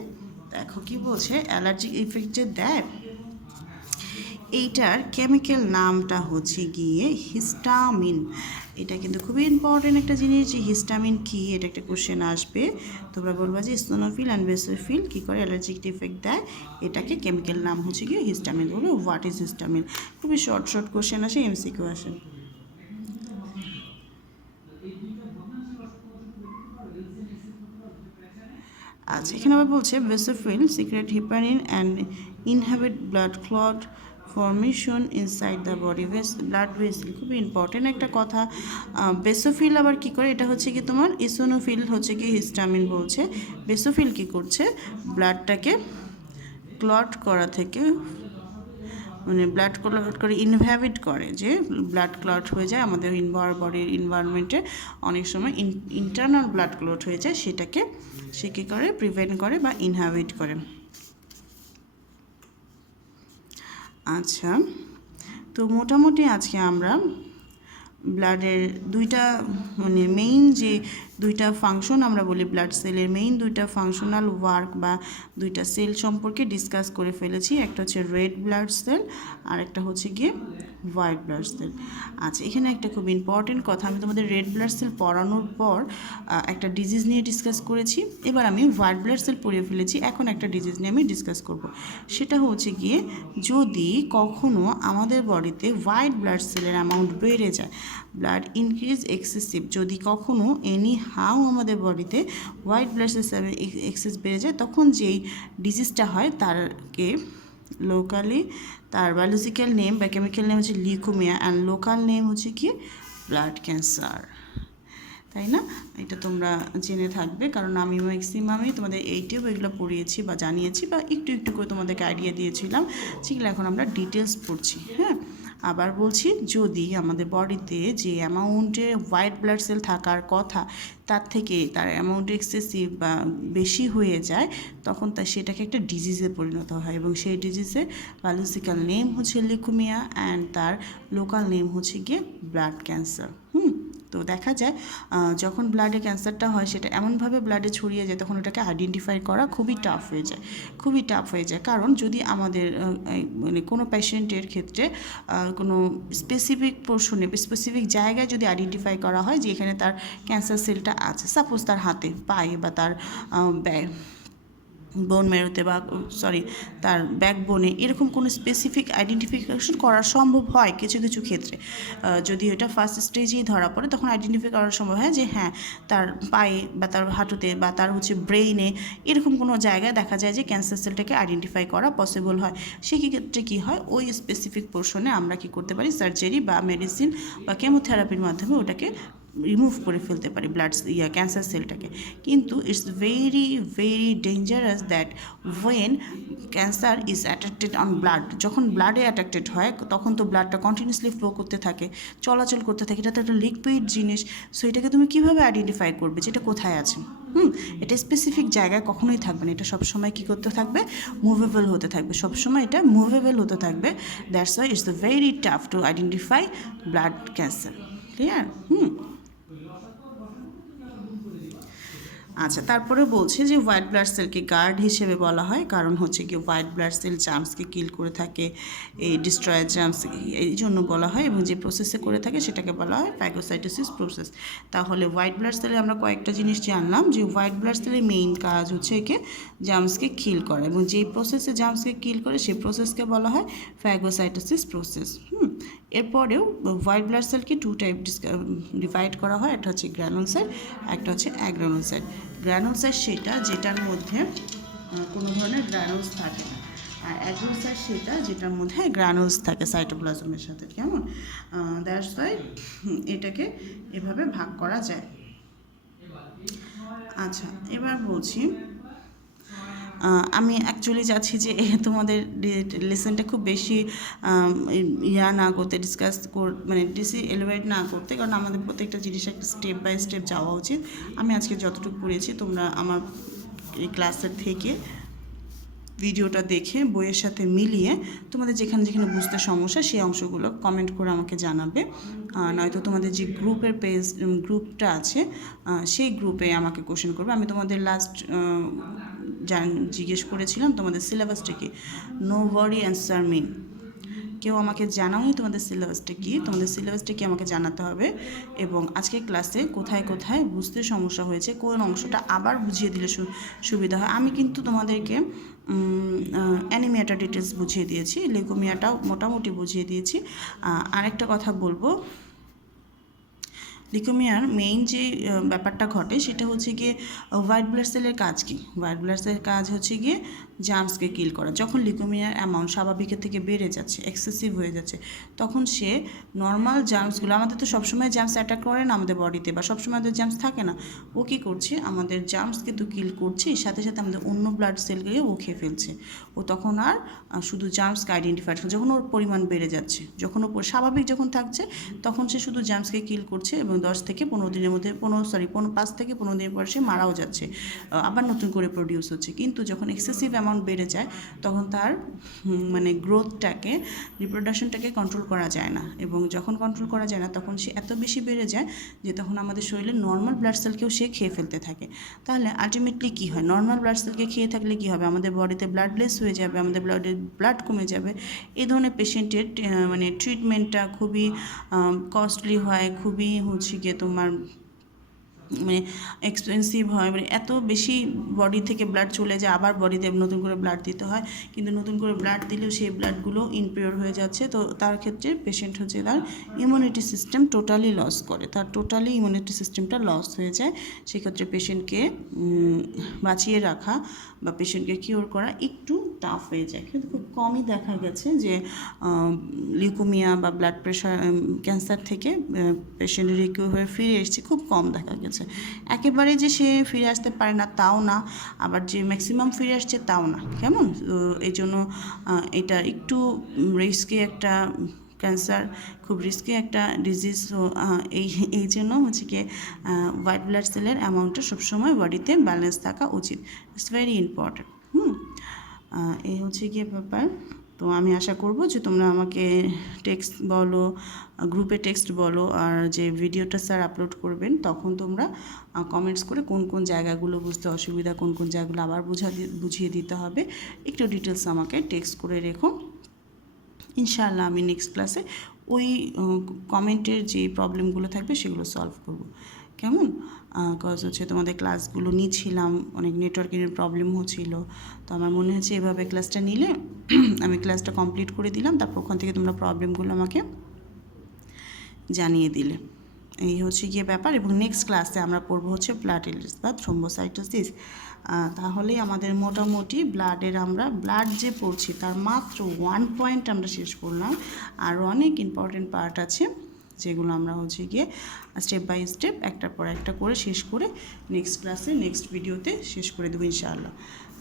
দেখো কি বলছে, অ্যালার্জিক ইফেক্ট যে দেয় এইটার কেমিক্যাল নামটা হচ্ছে গিয়ে হিস্টামিন। এটা কিন্তু খুবই ইম্পর্টেন্ট একটা জিনিস যে হিস্টামিন কী, এটা একটা কোশ্চেন আসবে। তোমরা বলবা যে এসোনোফিল অ্যান্ড বেসোফিল কী করে অ্যালার্জিক ইফেক্ট দেয়, এটাকে কেমিক্যাল নাম হচ্ছে গিয়ে হিস্টামিন। বলো হোয়াট ইজ হিস্টামিন, খুবই শর্ট কোশ্চেন আসে, এমসিকিউ আসে। আচ্ছা, এখানে আবার বলছে basophil secret heparin and inhabit blood clot formation inside the body blood vessel. খুবই ইম্পর্টেন্ট একটা কথা। বেসোফিল আবার কী করে, এটা হচ্ছে কি তোমার ইসোনোফিল হচ্ছে কি হিস্টামিন বলছে, বেসোফিল কী করছে, ব্লাডটাকে ক্লট করা থেকে ব্লাড ক্লট করে ইনহ্যাবিট করে, যে ব্লাড ক্লট হয়ে যায় আমাদের বডির এনভায়রনমেন্টে অনেক সময় ইন্টারনাল ব্লাড ক্লট হয়ে যায়, সেটাকে সে কী করে প্রিভেন্ট করে বা ইনহ্যাবিট করে। আচ্ছা, তো মোটামুটি আজকে আমরা ব্লাডের দুইটা মেইন যে দুইটা ফাংশন আমরা বলি, ব্লাড সেলের মেইন দুইটা ফাংশনাল ওয়ার্ক বা দুইটা সেল সম্পর্কে ডিসকাস করে ফেলেছি। একটা হচ্ছে রেড ব্লাড সেল আর একটা হচ্ছে গিয়ে হোয়াইট ব্লাড সেল। আচ্ছা, এখানে একটা খুব ইম্পর্টেন্ট কথা, আমি তোমাদের রেড ব্লাড সেল পড়ানোর পর একটা ডিজিজ নিয়ে ডিসকাস করেছি, এবার আমি হোয়াইট ব্লাড সেল পড়িয়ে ফেলেছি, এখন একটা ডিজিজ নিয়ে আমি ডিসকাস করব। সেটা হচ্ছে গিয়ে যদি কখনো আমাদের বডিতে হোয়াইট ব্লাড সেলের অ্যামাউন্ট বেড়ে যায়, ব্লাড ইনক্রিজ এক্সেসিভ, যদি কখনো এনি হাউ আমাদের বডিতে হোয়াইট ব্লাড সেল এক্সেস বেড়ে যায়, তখন যেই ডিজিজটা হয় তারকে লোকালি তার বায়োলজিক্যাল নেম বা কেমিক্যাল নেম হচ্ছে লিউকেমিয়া অ্যান্ড লোকাল নেম হচ্ছে কি ব্লাড ক্যান্সার। তাই না? এটা তোমরা জেনে থাকবে, কারণ আমি ম্যাক্সিমামই তোমাদের এইটেও এগুলো পড়িয়েছি বা জানিয়েছি বা একটু একটু করে তোমাদেরকে আইডিয়া দিয়েছিলাম, সেগুলো এখন আমরা ডিটেলস পড়ছি। হ্যাঁ, আবার বলছি, যদি আমাদের বডিতে যে অ্যামাউন্টে হোয়াইট ব্লাড সেল থাকার কথা তার থেকে তার অ্যামাউন্ট এক্সেসিভ বা বেশি হয়ে যায়, তখন সেটাকে একটা ডিজিজে পরিণত হয়, এবং সেই ডিজিজের বায়োলজিক্যাল নেম হচ্ছে লিউকেমিয়া অ্যান্ড তার লোকাল নেম হচ্ছে গিয়ে ব্লাড ক্যান্সার। তো দেখা যায় যখন ব্লাডে ক্যান্সারটা হয় সেটা এমনভাবে ব্লাডে ছড়িয়ে যায়, তখন ওটাকে আইডেন্টিফাই করা খুবই টাফ হয়ে যায়। কারণ যদি আমাদের মানে কোনো পেশেন্টের ক্ষেত্রে কোনো স্পেসিফিক পোর্শনে স্পেসিফিক জায়গায় যদি আইডেন্টিফাই করা হয় যে এখানে তার ক্যান্সার সেলটা আছে, সাপোজ তার হাতে, পায়ে বা তার বোন মেরুতে বা তার ব্যাকবোনে, এরকম কোনো স্পেসিফিক আইডেন্টিফিকেশন করা সম্ভব হয় কিছু কিছু ক্ষেত্রে। যদি এটা ফার্স্ট স্টেজেই ধরা পড়ে, তখন আইডেন্টিফাই করা সম্ভব হয় যে হ্যাঁ, তার পায়ে বা তার হাঁটুতে বা তার ব্রেইনে, এরকম কোনো জায়গায় দেখা যায় যে ক্যান্সার সেলটাকে আইডেন্টিফাই করা পসিবল হয়। সেক্ষেত্রে কী হয়, ওই স্পেসিফিক পোর্শনে আমরা কী করতে পারি, সার্জারি বা মেডিসিন বা কেমোথেরাপির মাধ্যমে ওটাকে রিমুভ করে ফেলতে পারি ক্যান্সার সেলটাকে। কিন্তু it's very very dangerous that when cancer is attracted on blood. যখন ব্লাডে অ্যাট্রাক্টেড হয়, তখন তো ব্লাডটা কন্টিনিউসলি ফ্লো করতে থাকে, চলাচল করতে থাকে, এটা তো একটা লিকুইড জিনিস। সো এটাকে তুমি কীভাবে আইডেন্টিফাই করবে যেটা কোথায় আছে? এটা স্পেসিফিক জায়গায় কখনোই থাকবে না, এটা সবসময় কী করতে থাকবে, মুভেবল হতে থাকবে, সবসময় এটা মুভেবল হতে থাকবে। That's why it's very tough to identify blood cancer. Clear? আচ্ছা, তারপরে বলছে যে হোয়াইট ব্লাড সেলকে গার্ড হিসেবে বলা হয়, কারণ হচ্ছে কি হোয়াইট ব্লাড সেল জার্মসকে কিল করে থাকে, এই ডিস্ট্রয় জার্মস, এই জন্য বলা হয়, এবং যে প্রসেসে করে থাকে সেটাকে বলা হয় ফ্যাগোসাইটোসিস প্রসেস। তাহলে হোয়াইট ব্লাড সেলে আমরা কয়েকটা জিনিস জানলাম, যে হোয়াইট ব্লাড সেলের মেইন কাজ হচ্ছে কি জার্মসকে কিল করা, এবং যেই প্রসেসে জার্মসকে কিল করে সেই প্রসেসকে বলা হয় ফ্যাগোসাইটোসিস প্রসেস। এরপরেও হোয়াইট ব্লাড সেলকে টু টাইপ ডিভাইড করা হয়, একটা হচ্ছে গ্র্যানুলোসাইট, একটা হচ্ছে অ্যাগ্রানুলোসাইট। গ্র্যানুলোসাইট সেটা যেটার মধ্যে কোনো ধরনের গ্র্যানুলস থাকে না, আর অ্যাগ্রানুলোসাইট সেটা যেটার মধ্যে গ্র্যানুলস থাকে সাইটোপ্লাজমের সাথে। কেমন? দ্যাটস ওয়াই এটাকে এভাবে ভাগ করা যায়। আচ্ছা, এবার বলছি, আমি অ্যাকচুয়ালি চাচ্ছি যে তোমাদের লেসনটা খুব বেশি না করতে, এলিভেট না করতে, কারণ আমাদের প্রত্যেকটা জিনিস একটা স্টেপ বাই স্টেপ যাওয়া উচিত। আমি আজকে যতটুকু পড়েছি তোমরা আমার এই ক্লাসের থেকে ভিডিওটা দেখে বইয়ের সাথে মিলিয়ে তোমাদের যেখানে যেখানে বুঝতে সমস্যা সেই অংশগুলো কমেন্ট করে আমাকে জানাবে, নয়তো তোমাদের যে গ্রুপটা আছে সেই গ্রুপে আমাকে কোশ্চেন করবে। আমি তোমাদের লাস্ট জিজ্ঞেস করেছিলাম তোমাদের সিলেবাসটা কি, নো ওয়ারি অ্যান্সার মি। কেউ আমাকে জানাওনি তোমাদের সিলেবাসটা কি আমাকে জানাতে হবে, এবং আজকের ক্লাসে কোথায় কোথায় বুঝতে সমস্যা হয়েছে, কোন অংশটা আবার বুঝিয়ে দিলে সুবিধা হয়। আমি কিন্তু তোমাদেরকে অ্যানিমিয়াটা ডিটেলস বুঝিয়ে দিয়েছি, লিউকেমিয়াটাও মোটামুটি বুঝিয়ে দিয়েছি। আরেকটা কথা বলবো, লিউকেমিয়ার মেইন যে ব্যাপারটা ঘটে সেটা হচ্ছে গিয়ে হোয়াইট ব্লাড সেলের কাজ কী। হোয়াইট ব্লাড সেলের কাজ হচ্ছে গিয়ে জার্মসকে কিল করা। যখন লিউকেমিয়ার অ্যামাউন্ট স্বাভাবিকের থেকে বেড়ে যাচ্ছে, এক্সেসিভ হয়ে যাচ্ছে, তখন সে নর্মাল জার্মসগুলো, আমাদের তো সবসময় জার্মস অ্যাটাক করে না আমাদের বডিতে, বা সবসময় আমাদের জার্মস থাকে না, ও কী করছে, আমাদের জার্মসকে তো কিল করছে, সাথে সাথে আমাদের অন্য ব্লাড সেলকে ও খেয়ে ফেলছে। ও তখন আর শুধু জার্মসকে আইডেন্টিফাই করছে, যখন ওর পরিমাণ বেড়ে যাচ্ছে, যখন ও স্বাভাবিক যখন থাকছে, তখন সে শুধু জার্মসকে কিল করছে, এবং 10 থেকে 15 দিনের মধ্যে 5 থেকে 15 দিনের পর সে মারাও যাচ্ছে, আবার নতুন করে প্রডিউস হচ্ছে। কিন্তু যখন এক্সেসিভ অ্যামাউন্ট বেড়ে যায়, তখন তার গ্রোথটাকে, রিপ্রোডাকশনটাকে কন্ট্রোল করা যায় না, এবং যখন কন্ট্রোল করা যায় না তখন সে এত বেশি বেড়ে যায় যে তখন আমাদের শরীরে নর্মাল ব্লাড সেলকেও সে খেয়ে ফেলতে থাকে। তাহলে আলটিমেটলি কী হয়, নর্মাল ব্লাড সেলকে খেয়ে থাকলে কী হবে, আমাদের বডিতে ব্লাডলেস হয়ে যাবে, আমাদের ব্লাড কমে যাবে। এই ধরনের পেশেন্টের ট্রিটমেন্টটা খুবই কস্টলি হয়, খুবই হচ্ছে গিয়ে তোমার এক্সপেন্সিভ হয়, এত বেশি বডি থেকে ব্লাড চলে যায়, আবার বডিতে নতুন করে ব্লাড দিতে হয়, কিন্তু নতুন করে ব্লাড দিলেও সেই ব্লাডগুলো ইনপিওর হয়ে যাচ্ছে। তো তার ক্ষেত্রে পেশেন্ট হচ্ছে তার ইমিউনিটি সিস্টেম টোটালি লস করে, তার টোটালি ইমিউনিটি সিস্টেমটা লস হয়ে যায়। সেক্ষেত্রে পেশেন্টকে বাঁচিয়ে রাখা বা পেশেন্টকে কিওর করা একটু টাফ হয়ে যায়। কিন্তু খুব কমই দেখা গেছে যে লিউকেমিয়া বা ব্লাড প্রেশার ক্যান্সার থেকে পেশেন্ট রিকভার হয়ে ফিরে এসেছে, খুব কম দেখা গেছে। একেবারে যে সে ফিরে আসতে পারে না তাও না, আবার যে ম্যাক্সিমাম ফিরে আসছে তাও না। কেমন? এই জন্য এটা একটু রিস্কি একটা ক্যান্সার খুব রিস্কি একটা ডিজিজ। এই জন্য হচ্ছে কি হোয়াইট ব্লাড সেলের অ্যামাউন্টটা সবসময় বডিতে ব্যালেন্স থাকা উচিত। It's very important. এই হচ্ছে গিয়ে ব্যাপার। তো আমি আশা করব যে তোমরা আমাকে টেক্সট বলো, গ্রুপে টেক্সট বলো, আর যে ভিডিওটা স্যার আপলোড করবেন তখন তোমরা কমেন্টস করে কোন কোন জায়গাগুলো বুঝতে অসুবিধা, কোন কোন জায়গাগুলো আবার বুঝিয়ে দিতে হবে একটু ডিটেলস আমাকে টেক্সট করে রেখো। ইনশাআল্লাহ আমি নেক্সট ক্লাসে ওই কমেন্টের যে প্রবলেমগুলো থাকবে সেগুলো সলভ করব। কেমন? কজ হচ্ছে তোমাদের ক্লাসগুলো নিচ্ছিলাম, অনেক নেটওয়ার্কের প্রবলেম হচ্ছিল, তো আমার মনে হচ্ছে এভাবে ক্লাসটা নিলে আমি ক্লাসটা কমপ্লিট করে দিলাম, তারপর ওখান থেকে তোমরা প্রবলেমগুলো আমাকে জানিয়ে দিলে। এই হচ্ছে গিয়ে ব্যাপার। এবং নেক্সট ক্লাসে আমরা পড়বো হচ্ছে প্লাটেলেটস বা থ্রোম্বোসাইটোসিস। তাহলেই আমাদের মোটামুটি ব্লাড যে পড়ছি তার মাত্র 1 পয়েন্ট আমরা শেষ করলাম। আর অনেক ইম্পর্টেন্ট পার্ট আছে যেগুলো আমরা হচ্ছে গিয়ে স্টেপ বাই স্টেপ একটার পর একটা করে শেষ করে নেক্সট ক্লাসে নেক্সট ভিডিওতে শেষ করে দেবো ইনশাআল্লাহ।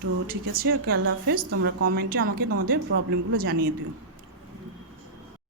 তো ঠিক আছে, আল্লাহ হাফেজ। তোমরা কমেন্টে আমাকে তোমাদের প্রবলেমগুলো জানিয়ে দিও।